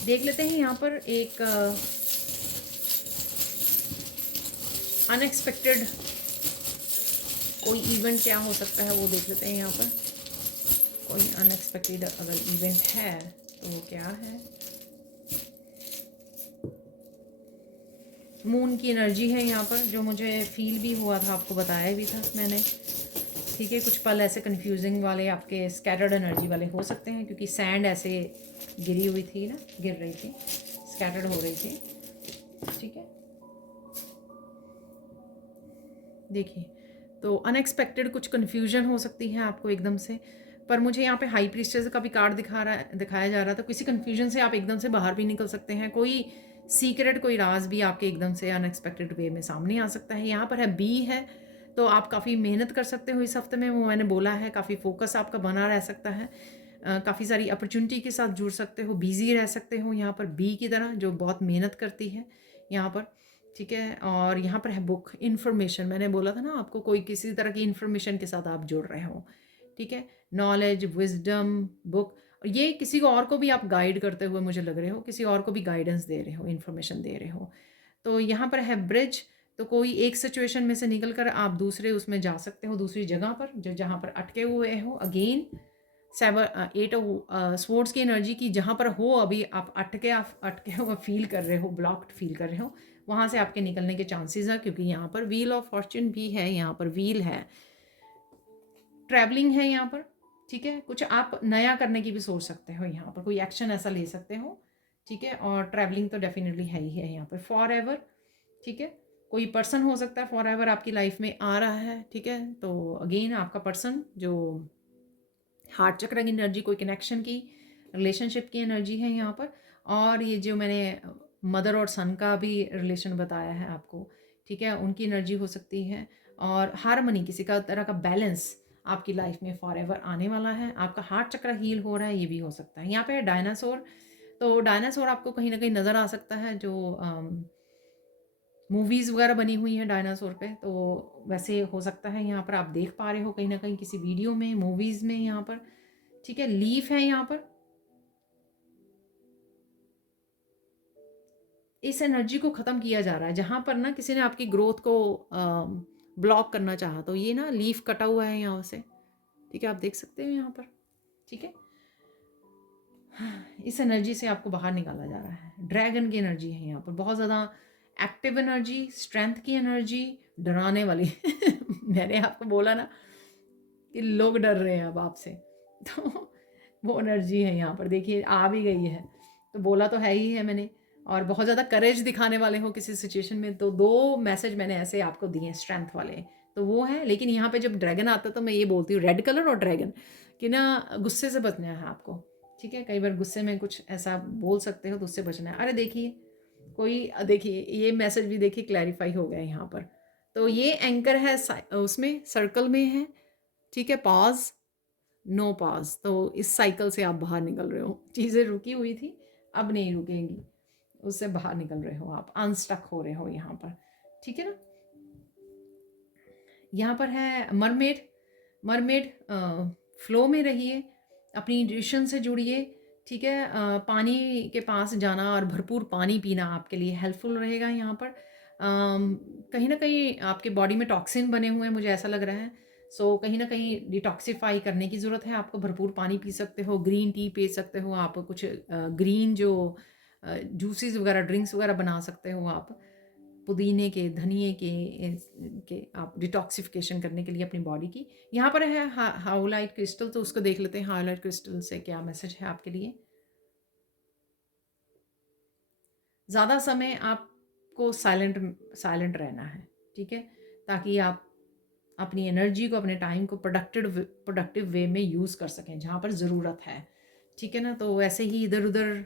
देख लेते हैं यहाँ पर एक अनएक्सपेक्टेड कोई इवेंट क्या हो सकता है वो देख लेते हैं यहाँ पर। कोई अनएक्सपेक्टेड अगर इवेंट है तो वो क्या है। मून की एनर्जी है यहाँ पर, जो मुझे फील भी हुआ था, आपको बताया भी था मैंने। ठीक है, कुछ पल ऐसे कंफ्यूजिंग वाले आपके स्कैटर्ड एनर्जी वाले हो सकते हैं, क्योंकि सैंड ऐसे गिरी हुई थी ना, गिर रही थी, स्कैटर्ड हो रही थी। ठीक है, देखिए, तो अनएक्सपेक्टेड कुछ कन्फ्यूजन हो सकती है आपको एकदम से। पर मुझे यहाँ पे हाई प्रीस्टेस का भी कार्ड दिखाया जा रहा था। किसी कन्फ्यूजन से आप एकदम से बाहर भी निकल सकते हैं। कोई सीक्रेट, कोई राज भी आपके एकदम से अनएक्सपेक्टेड वे में सामने आ सकता है। यहाँ पर है बी है, तो आप काफ़ी मेहनत कर सकते हो इस हफ्ते में, वो मैंने बोला है। काफ़ी फोकस आपका बना रह सकता है, काफ़ी सारी अपॉर्चुनिटी के साथ जुड़ सकते हो, बिजी रह सकते हो यहाँ पर बी की तरह, जो बहुत मेहनत करती है यहाँ पर। ठीक है, और यहाँ पर है बुक, इन्फॉर्मेशन। मैंने बोला था ना आपको, कोई किसी तरह की इन्फॉर्मेशन के साथ आप जुड़ रहे हो। ठीक है, नॉलेज, विजडम, बुक। ये किसी को और को भी आप गाइड करते हुए मुझे लग रहे हो, किसी और को भी गाइडेंस दे रहे हो, इन्फॉर्मेशन दे रहे हो। तो यहाँ पर है ब्रिज, तो कोई एक सिचुएशन में से निकल कर आप दूसरे उसमें जा सकते हो, दूसरी जगह पर जो जहाँ पर अटके हुए हो। अगेन एट ऑफ स्वॉर्ड्स की एनर्जी की, जहाँ पर हो अभी आप अटके हुए फील कर रहे हो, ब्लॉक्ड फील कर रहे हो, वहाँ से आपके निकलने के चांसेस है, क्योंकि यहाँ पर व्हील ऑफ फॉर्च्यून भी है, यहाँ पर व्हील है, ट्रैवलिंग है यहाँ पर। ठीक है, कुछ आप नया करने की भी सोच सकते हो, यहाँ पर कोई एक्शन ऐसा ले सकते हो। ठीक है, और ट्रैवलिंग तो डेफिनेटली है ही है यहाँ पर। फॉर एवर, ठीक है, कोई पर्सन हो सकता है फॉर एवर आपकी लाइफ में आ रहा है। ठीक है, तो अगेन आपका पर्सन जो हार्ट चक्र की एनर्जी, कोई कनेक्शन की, रिलेशनशिप की एनर्जी है यहाँ पर। और ये जो मैंने मदर और सन का भी रिलेशन बताया है आपको, ठीक है, उनकी एनर्जी हो सकती है। और हारमनी, किसी का तरह का बैलेंस आपकी लाइफ में फॉर एवर आने वाला है। आपका हार्ट चक्र हील हो रहा है, ये भी हो सकता है। यहाँ पे है डायनासोर, तो डायनासोर आपको कहीं ना कहीं नज़र आ सकता है, जो मूवीज़ वगैरह बनी हुई हैं डायनासोर पे, तो वैसे हो सकता है यहाँ पर आप देख पा रहे हो कहीं ना कहीं किसी वीडियो में, मूवीज़ में यहाँ पर। ठीक है, लीफ है यहाँ पर। इस एनर्जी को ख़त्म किया जा रहा है, जहाँ पर ना किसी ने आपकी ग्रोथ को ब्लॉक करना चाहा, तो ये ना लीफ कटा हुआ है यहाँ से। ठीक है, आप देख सकते हो यहाँ पर। ठीक है, इस एनर्जी से आपको बाहर निकाला जा रहा है। ड्रैगन की एनर्जी है यहाँ पर, बहुत ज़्यादा एक्टिव एनर्जी, स्ट्रेंथ की एनर्जी, डराने वाली मैंने आपको बोला ना कि लोग डर रहे हैं अब आपसे, तो वो एनर्जी है यहाँ पर। देखिए, आ भी गई है, तो बोला तो है ही है मैंने। और बहुत ज़्यादा करेज दिखाने वाले हो किसी सिचुएशन में, तो दो मैसेज मैंने ऐसे आपको दिए स्ट्रेंथ वाले, तो वो है। लेकिन यहाँ पे जब ड्रैगन आता है तो मैं ये बोलती हूँ, रेड कलर और ड्रैगन, कि ना गुस्से से बचना है आपको। ठीक है, कई बार गुस्से में कुछ ऐसा बोल सकते हो तो उससे बचना है। अरे देखिए, देखिए ये मैसेज भी देखिए क्लैरिफाई हो गया यहाँ पर। तो ये एंकर है, उसमें सर्कल में है। ठीक है, पॉज, नो पॉज, तो इस साइकिल से आप बाहर निकल रहे हो। चीज़ें रुकी हुई थी, अब नहीं रुकेंगी, उससे बाहर निकल रहे हो आप, अनस्टक हो रहे हो यहाँ पर। ठीक है ना। यहाँ पर है मरमेड। मरमेड, फ्लो में रहिए, अपनी इंट्यूशन से जुड़िए। ठीक है, पानी के पास जाना और भरपूर पानी पीना आपके लिए हेल्पफुल रहेगा यहाँ पर। कहीं ना कहीं आपके बॉडी में टॉक्सिन बने हुए हैं, मुझे ऐसा लग रहा है। सो कहीं ना कहीं डिटॉक्सिफाई करने की ज़रूरत है आपको। भरपूर पानी पी सकते हो, ग्रीन टी पी सकते हो आप, कुछ ग्रीन जो जूसेस वगैरह, ड्रिंक्स वगैरह बना सकते हो आप, पुदीने के, धनिए के आप डिटॉक्सिफिकेशन करने के लिए अपनी बॉडी की। यहाँ पर है हाउलाइट क्रिस्टल, तो उसको देख लेते हैं हाउलाइट क्रिस्टल से क्या मैसेज है आपके लिए। ज़्यादा समय आपको साइलेंट रहना है। ठीक है, ताकि आप अपनी एनर्जी को, अपने टाइम को प्रोडक्टिव वे में यूज़ कर सकें जहाँ पर ज़रूरत है। ठीक है ना, तो वैसे ही इधर उधर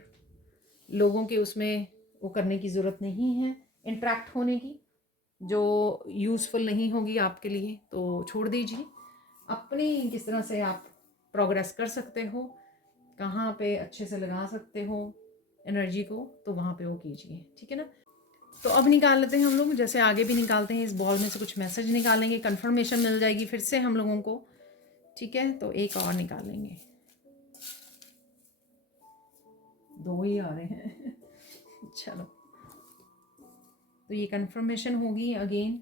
लोगों के उसमें वो करने की ज़रूरत नहीं है, इंटरेक्ट होने की, जो यूज़फुल नहीं होगी आपके लिए, तो छोड़ दीजिए। अपनी किस तरह से आप प्रोग्रेस कर सकते हो, कहाँ पे अच्छे से लगा सकते हो एनर्जी को, तो वहाँ पे वो कीजिए। ठीक है ना। तो अब निकाल लेते हैं हम लोग, जैसे आगे भी निकालते हैं, इस बॉल में से कुछ मैसेज निकालेंगे, कंफर्मेशन मिल जाएगी फिर से हम लोगों को। ठीक है, तो एक और निकालेंगे, दो ही आ रहे हैं चलो, तो ये कंफर्मेशन होगी अगेन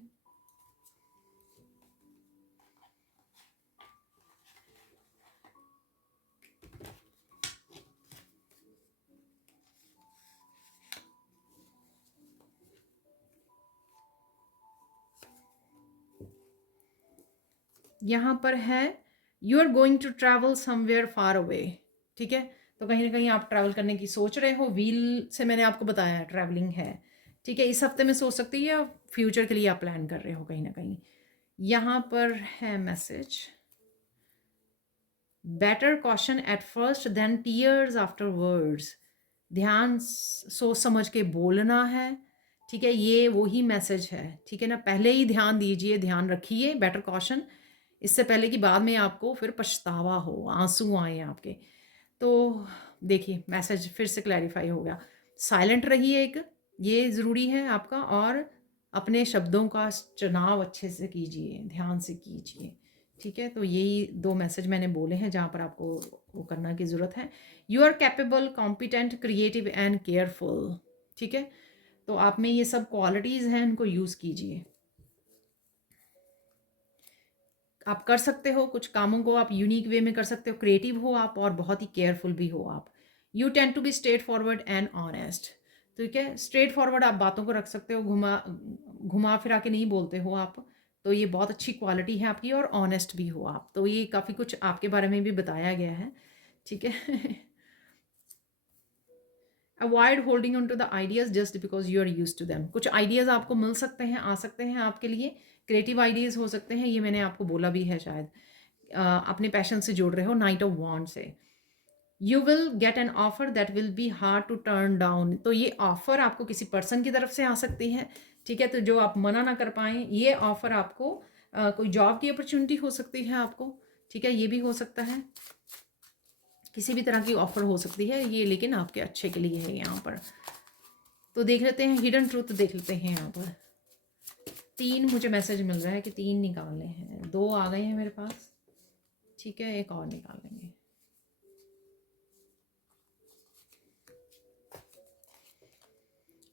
यहाँ पर है you are going to travel somewhere far away, ठीक है। तो कहीं ना कहीं आप ट्रैवल करने की सोच रहे हो, व्हील से मैंने आपको बताया ट्रैवलिंग है, ठीक है। इस हफ्ते में सोच सकती है या फ्यूचर के लिए आप प्लान कर रहे हो कहीं ना कहीं। यहाँ पर है message, better caution at first than tears afterwards, ध्यान सोच समझ के बोलना है, ठीक है। ये वही मैसेज है, ठीक है ना। पहले ही ध्यान दीजिए, ध्यान रखिए, बेटर कॉशन, इससे पहले कि बाद में आपको फिर पछतावा हो, आंसू आए आपके। तो देखिए मैसेज फिर से क्लैरिफाई हो गया। साइलेंट रहिए, एक ये ज़रूरी है आपका, और अपने शब्दों का चुनाव अच्छे से कीजिए, ध्यान से कीजिए, ठीक है। तो यही 2 मैसेज मैंने बोले हैं जहाँ पर आपको वो करना की ज़रूरत है। You are capable, competent, creative and careful, ठीक है। तो आप में ये सब क्वालिटीज़ हैं, इनको यूज़ कीजिए। आप कर सकते हो, कुछ कामों को आप यूनिक वे में कर सकते हो, क्रिएटिव हो आप और बहुत ही केयरफुल भी हो आप। You tend to be straightforward and honest, ठीक है। स्ट्रेट फॉरवर्ड आप बातों को रख सकते हो, घुमा फिरा के नहीं बोलते हो आप, तो ये बहुत अच्छी क्वालिटी है आपकी। और ऑनेस्ट भी हो आप, तो ये काफ़ी कुछ आपके बारे में भी बताया गया है, ठीक है। Avoid holding on to the ideas just because you are used to them. कुछ आइडियाज़ आपको मिल सकते हैं, आ सकते हैं आपके लिए, क्रिएटिव आइडियाज़ हो सकते हैं, ये मैंने आपको बोला भी है शायद। अपने पैशन से जुड़ रहे हो, नाइट ऑफ वॉन्ड से। You will get an offer that will be hard to turn down, तो ये ऑफर आपको किसी पर्सन की तरफ से आ सकती है, ठीक है। तो जो आप मना ना कर पाएँ, ये ऑफर आपको कोई जॉब की अपॉर्चुनिटी हो सकती है आपको, ठीक है। ये भी हो सकता है, किसी भी तरह की ऑफर हो सकती है ये, लेकिन आपके अच्छे के लिए है यहाँ पर। तो देख लेते हैं, हिडन ट्रूथ देख लेते हैं यहाँ पर। 3 मुझे मैसेज मिल रहा है कि 3 निकालने हैं, 2 आ गए हैं मेरे पास, ठीक है, एक और निकाल लेंगे।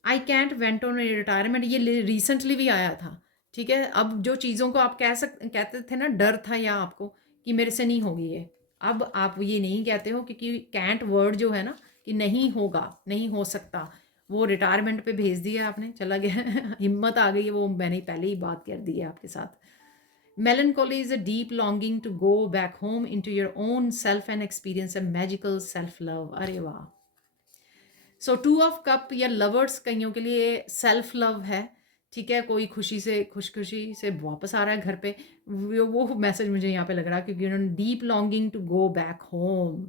I can't went on retirement, ये रिसेंटली भी आया था, ठीक है। अब जो चीज़ों को आप कहते थे ना, डर था या आपको कि मेरे से नहीं होगी ये, अब आप ये नहीं कहते हो, क्योंकि कैंट वर्ड जो है ना कि नहीं होगा, नहीं हो सकता, वो रिटायरमेंट पे भेज दिया आपने, चला गया। हिम्मत आ गई है, वो मैंने पहले ही बात कर दी है आपके साथ। Melancholy is a deep longing to go back home into your own self and experience a magical self love। अरे वाह। सो 2 ऑफ कप या लवर्स कईयों के लिए सेल्फ लव है, ठीक है। कोई खुशी से वापस आ रहा है घर पे, वो मैसेज मुझे यहाँ पे लग रहा है, क्योंकि उन्होंने deep longing to go back home,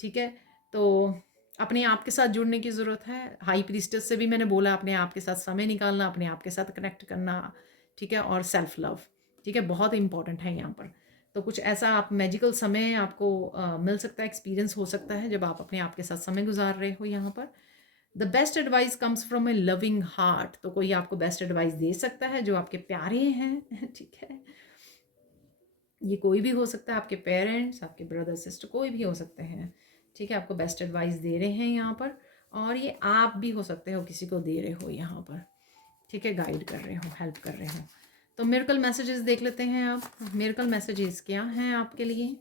ठीक है। तो अपने आप के साथ जुड़ने की ज़रूरत है। हाई प्रीस्टेस से भी मैंने बोला, अपने आप के साथ समय निकालना, अपने आप के साथ कनेक्ट करना, ठीक है। और सेल्फ लव, ठीक है, बहुत इंपॉर्टेंट है यहाँ पर। तो कुछ ऐसा आप मैजिकल समय आपको मिल सकता है, एक्सपीरियंस हो सकता है जब आप अपने आप के साथ समय गुजार रहे हो यहाँ पर। The best advice comes from A loving heart, तो कोई आपको बेस्ट एडवाइस दे सकता है जो आपके प्यारे हैं, ठीक है। ये कोई भी हो सकता है, आपके पेरेंट्स, आपके ब्रदर सिस्टर, कोई भी हो सकते हैं, ठीक है। आपको बेस्ट एडवाइस दे रहे हैं यहाँ पर, और ये आप भी हो सकते हो, किसी को दे रहे हो यहाँ पर, ठीक है, गाइड कर रहे हो, हेल्प कर रहे हो। तो मिरेकल मैसेजेस देख लेते हैं आप, मिरेकल मैसेजेस क्या हैं आपके लिए।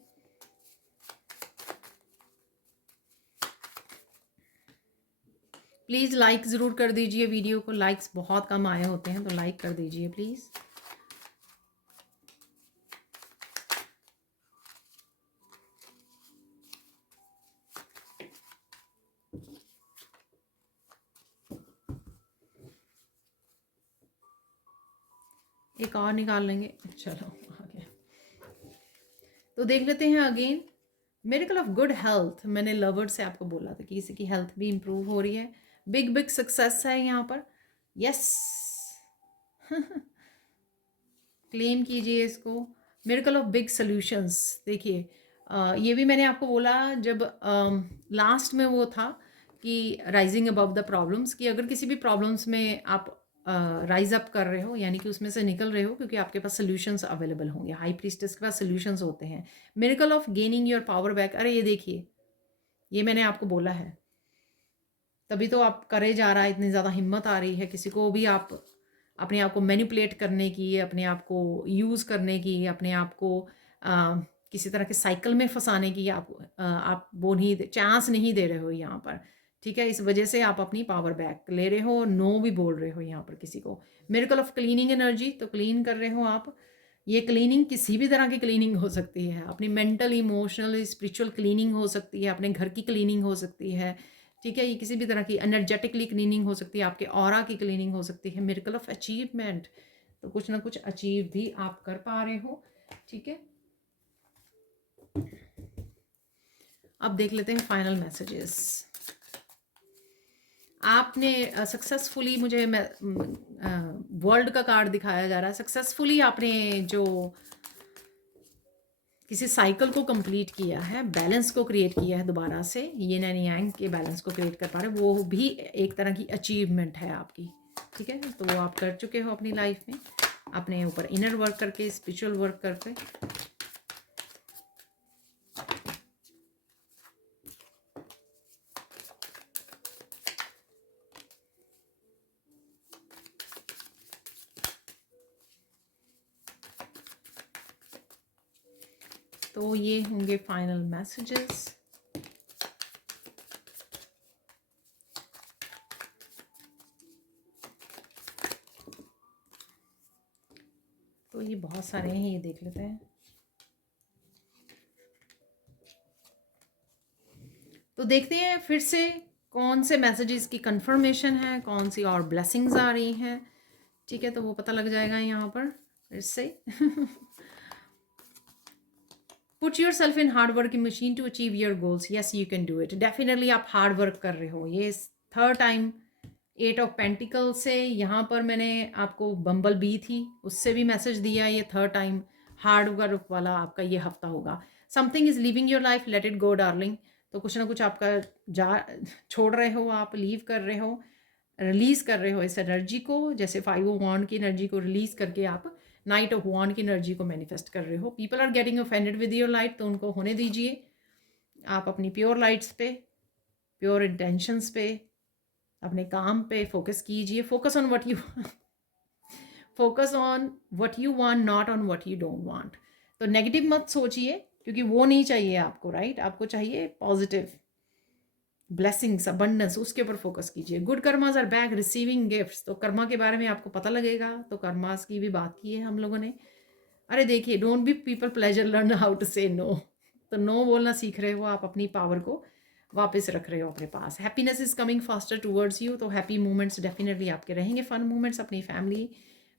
प्लीज़ लाइक ज़रूर कर दीजिए वीडियो को, लाइक्स बहुत कम आए होते हैं, तो लाइक कर दीजिए प्लीज़। एक और निकाल लेंगे, चलो आ गया। तो देख लेते हैं again, miracle of good health, मैंने लवर्ड से आपको बोला था कि किसी की हेल्थ भी इंप्रूव हो रही है, बिग बिग सक्सेस है यहाँ पर, यस। क्लेम कीजिए इसको, मिरेकल ऑफ बिग सॉल्यूशंस। देखिए ये भी मैंने आपको बोला जब लास्ट में वो था कि राइजिंग अबव द प्रॉब्लम्स, कि अगर किसी भी प्रॉब्लम्स में आप राइज अप कर रहे हो, यानी कि उसमें से निकल रहे हो, क्योंकि आपके पास सोल्यूशंस अवेलेबल होंगे, हाई प्रीस्टेस के पास सोल्यूशंस होते हैं। Miracle of gaining your power back, अरे ये देखिए, ये मैंने आपको बोला है, तभी तो आप करे जा रहा है, इतनी ज़्यादा हिम्मत आ रही है, किसी को भी आप अपने आप को मैनिपुलेट करने की, अपने आप को यूज़ करने की, अपने आप को किसी तरह के साइकिल में फंसाने की आप वो नहीं चांस नहीं दे रहे हो यहाँ पर, ठीक है। इस वजह से आप अपनी पावर बैक ले रहे हो, नो भी बोल रहे हो यहाँ पर किसी को। मिरेकल ऑफ क्लीनिंग एनर्जी, तो क्लीन कर रहे हो आप, ये क्लीनिंग किसी भी तरह की क्लीनिंग हो सकती है, अपनी मेंटल, इमोशनल, स्पिरिचुअल क्लीनिंग हो सकती है, अपने घर की क्लीनिंग हो सकती है, ठीक है? ये किसी भी तरह की एनर्जेटिकली क्लीनिंग हो सकती है, आपके ऑरा की क्लीनिंग हो सकती है, मिरेकल ऑफ अचीवमेंट, तो कुछ ना कुछ अचीव भी आप कर पा रहे हो, ठीक है? अब देख लेते हैं फाइनल मैसेजेस। आपने सक्सेसफुली मुझे वर्ल्ड का कार्ड दिखाया जा रहा है, सक्सेसफुली आपने जो किसी साइकिल को कंप्लीट किया है, बैलेंस को क्रिएट किया है दोबारा से, यिन एंड यांग के बैलेंस को क्रिएट कर पा रहे हो, वो भी एक तरह की अचीवमेंट है आपकी, ठीक है? तो वो आप कर चुके हो अपनी लाइफ में, अपने ऊपर इनर वर्क करके, स्पिरिचुअल वर्क करके। तो ये होंगे फाइनल मैसेजेस। तो ये बहुत सारे हैं, ये देख लेते हैं। तो देखते हैं फिर से कौन से मैसेजेस की कंफर्मेशन है, कौन सी और ब्लेसिंग्स आ रही हैं, ठीक है? तो वो पता लग जाएगा यहाँ पर फिर से। Put yourself in hard working machine to achieve your goals, yes you can do it, definitely आप हार्ड वर्क कर रहे हो। ये थर्ड टाइम 8 ऑफ पेंटिकल से, यहाँ पर मैंने आपको बम्बल बी थी उससे भी मैसेज दिया, ये थर्ड टाइम हार्ड वर्क वाला आपका ये हफ्ता होगा। Something is living your life, let it go darling. तो कुछ ना कुछ आपका जा छोड़ रहे हो, आप लीव कर रहे हो, रिलीज कर रहे हो इस एनर्जी को, जैसे 5 ऑफ वॉन्ड की एनर्जी को रिलीज करके आप नाइट ऑफ वॉन्ड की एनर्जी को मैनिफेस्ट कर रहे हो। People are getting offended with your light, तो उनको होने दीजिए। आप अपनी प्योर लाइट्स पे, प्योर इंटेंशंस पे, अपने काम पे फोकस कीजिए। Focus on what you focus on what you want, not on what you don't want. तो नेगेटिव मत सोचिए, क्योंकि वो नहीं चाहिए आपको, राइट? आपको चाहिए पॉजिटिव ब्लेसिंग्स, अबंडेंस, उसके ऊपर फोकस कीजिए। Good karmas are back, receiving gifts, तो कर्मा के बारे में आपको पता लगेगा। तो कर्मास की भी बात की है हम लोगों ने। अरे देखिए, don't be people pleaser, learn how to say no. तो नो बोलना सीख रहे हो आप, अपनी पावर को वापस रख रहे हो अपने पास। Happiness is coming faster towards you, तो हैप्पी मोमेंट्स डेफिनेटली आपके रहेंगे, फन मोमेंट्स अपनी फैमिली,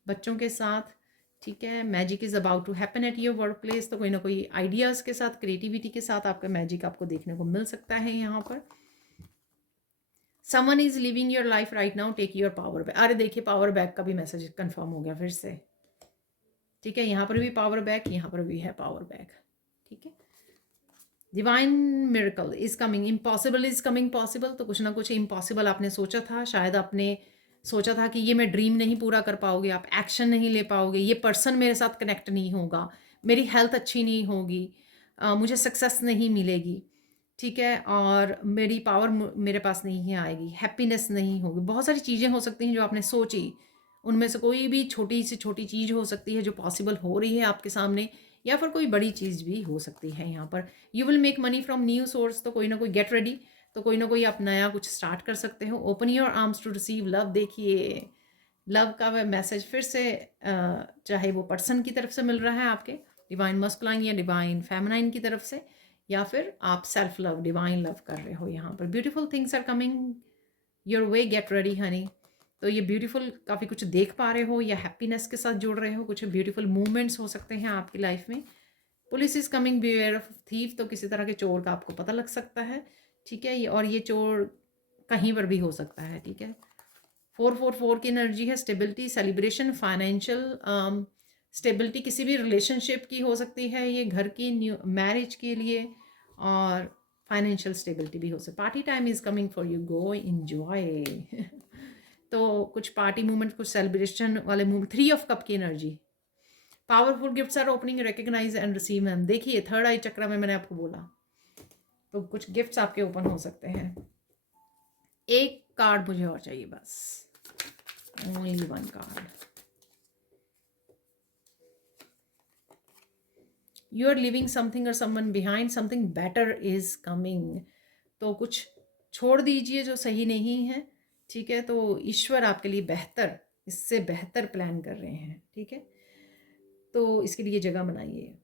बच्चों के साथ, ठीक है? Magic is about to happen at your workplace, तो कोई ना कोई आइडियाज़ के साथ, क्रिएटिविटी के साथ आपका मैजिक आपको देखने को मिल सकता है यहाँ पर। Someone is living your life right now, take your power back. अरे देखिए, पावर बैक का भी मैसेज कंफर्म हो गया फिर से, ठीक है? यहाँ पर भी पावर बैक, यहाँ पर भी है पावर बैक, ठीक है? Divine miracle is coming, impossible is coming possible, तो कुछ ना कुछ इम्पॉसिबल आपने सोचा था, शायद आपने सोचा था कि ये मैं ड्रीम नहीं पूरा कर पाओगे, आप एक्शन नहीं ले पाओगे, ये पर्सन मेरे साथ कनेक्ट नहीं होगा, मेरी हेल्थ अच्छी नहीं होगी, मुझे सक्सेस नहीं मिलेगी, ठीक है? और मेरी पावर मेरे पास नहीं आएगी, हैप्पीनेस नहीं होगी। बहुत सारी चीज़ें हो सकती हैं जो आपने सोची, उनमें से कोई भी छोटी से छोटी चीज़ हो सकती है जो पॉसिबल हो रही है आपके सामने, या फिर कोई बड़ी चीज़ भी हो सकती है यहाँ पर। You will make money from new source, तो कोई ना कोई गेट रेडी, तो कोई ना कोई आप नया कुछ स्टार्ट कर सकते हो। Open your arms to receive love, देखिए लव का वह मैसेज फिर से, चाहे वो पर्सन की तरफ से मिल रहा है आपके, डिवाइन मस्कुलाइन या डिवाइन फेमिनाइन की तरफ से, या फिर आप सेल्फ लव, डिवाइन लव कर रहे हो यहाँ पर। Beautiful things are coming your way, get ready honey. तो ये ब्यूटीफुल काफ़ी कुछ देख पा रहे हो, या हैप्पीनेस के साथ जोड़ रहे हो, कुछ ब्यूटीफुल मूवमेंट्स हो सकते हैं आपकी लाइफ में। Police is coming, beware of thief, तो किसी तरह के चोर का आपको पता लग सकता है, ठीक है? और ये चोर कहीं पर भी हो सकता है, ठीक है? 444 की एनर्जी है, स्टेबिलिटी, सेलिब्रेशन, फाइनेंशियल स्टेबिलिटी, किसी भी रिलेशनशिप की हो सकती है ये, घर की, न्यू मैरिज के लिए, और फाइनेंशियल स्टेबिलिटी भी हो सकती है। Party time is coming for you, go enjoy. तो कुछ पार्टी मूवमेंट, कुछ सेलिब्रेशन वाले मूवमेंट। 3 ऑफ कप की energy, powerful gifts are opening, recognise and receive them. देखिए थर्ड आई चक्र में मैंने आपको बोला, तो कुछ गिफ्ट्स आपके ओपन हो सकते हैं। एक कार्ड मुझे और चाहिए बस, only one card. You are living something और someone behind, something better is coming, तो कुछ छोड़ दीजिए जो सही नहीं है, ठीक है? तो ईश्वर आपके लिए बेहतर, इससे बेहतर प्लान कर रहे हैं, ठीक है? तो इसके लिए जगह बनाइए।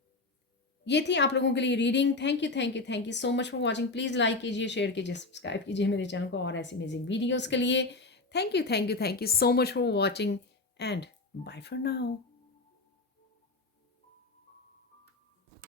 ये थी आप लोगों के लिए reading. Thank you so much for watching. Please like कीजिए, शेयर कीजिए, सब्सक्राइब कीजिए मेरे चैनल को और ऐसी अमेजिंग वीडियोज़ के लिए। Thank you so much for watching and bye for now.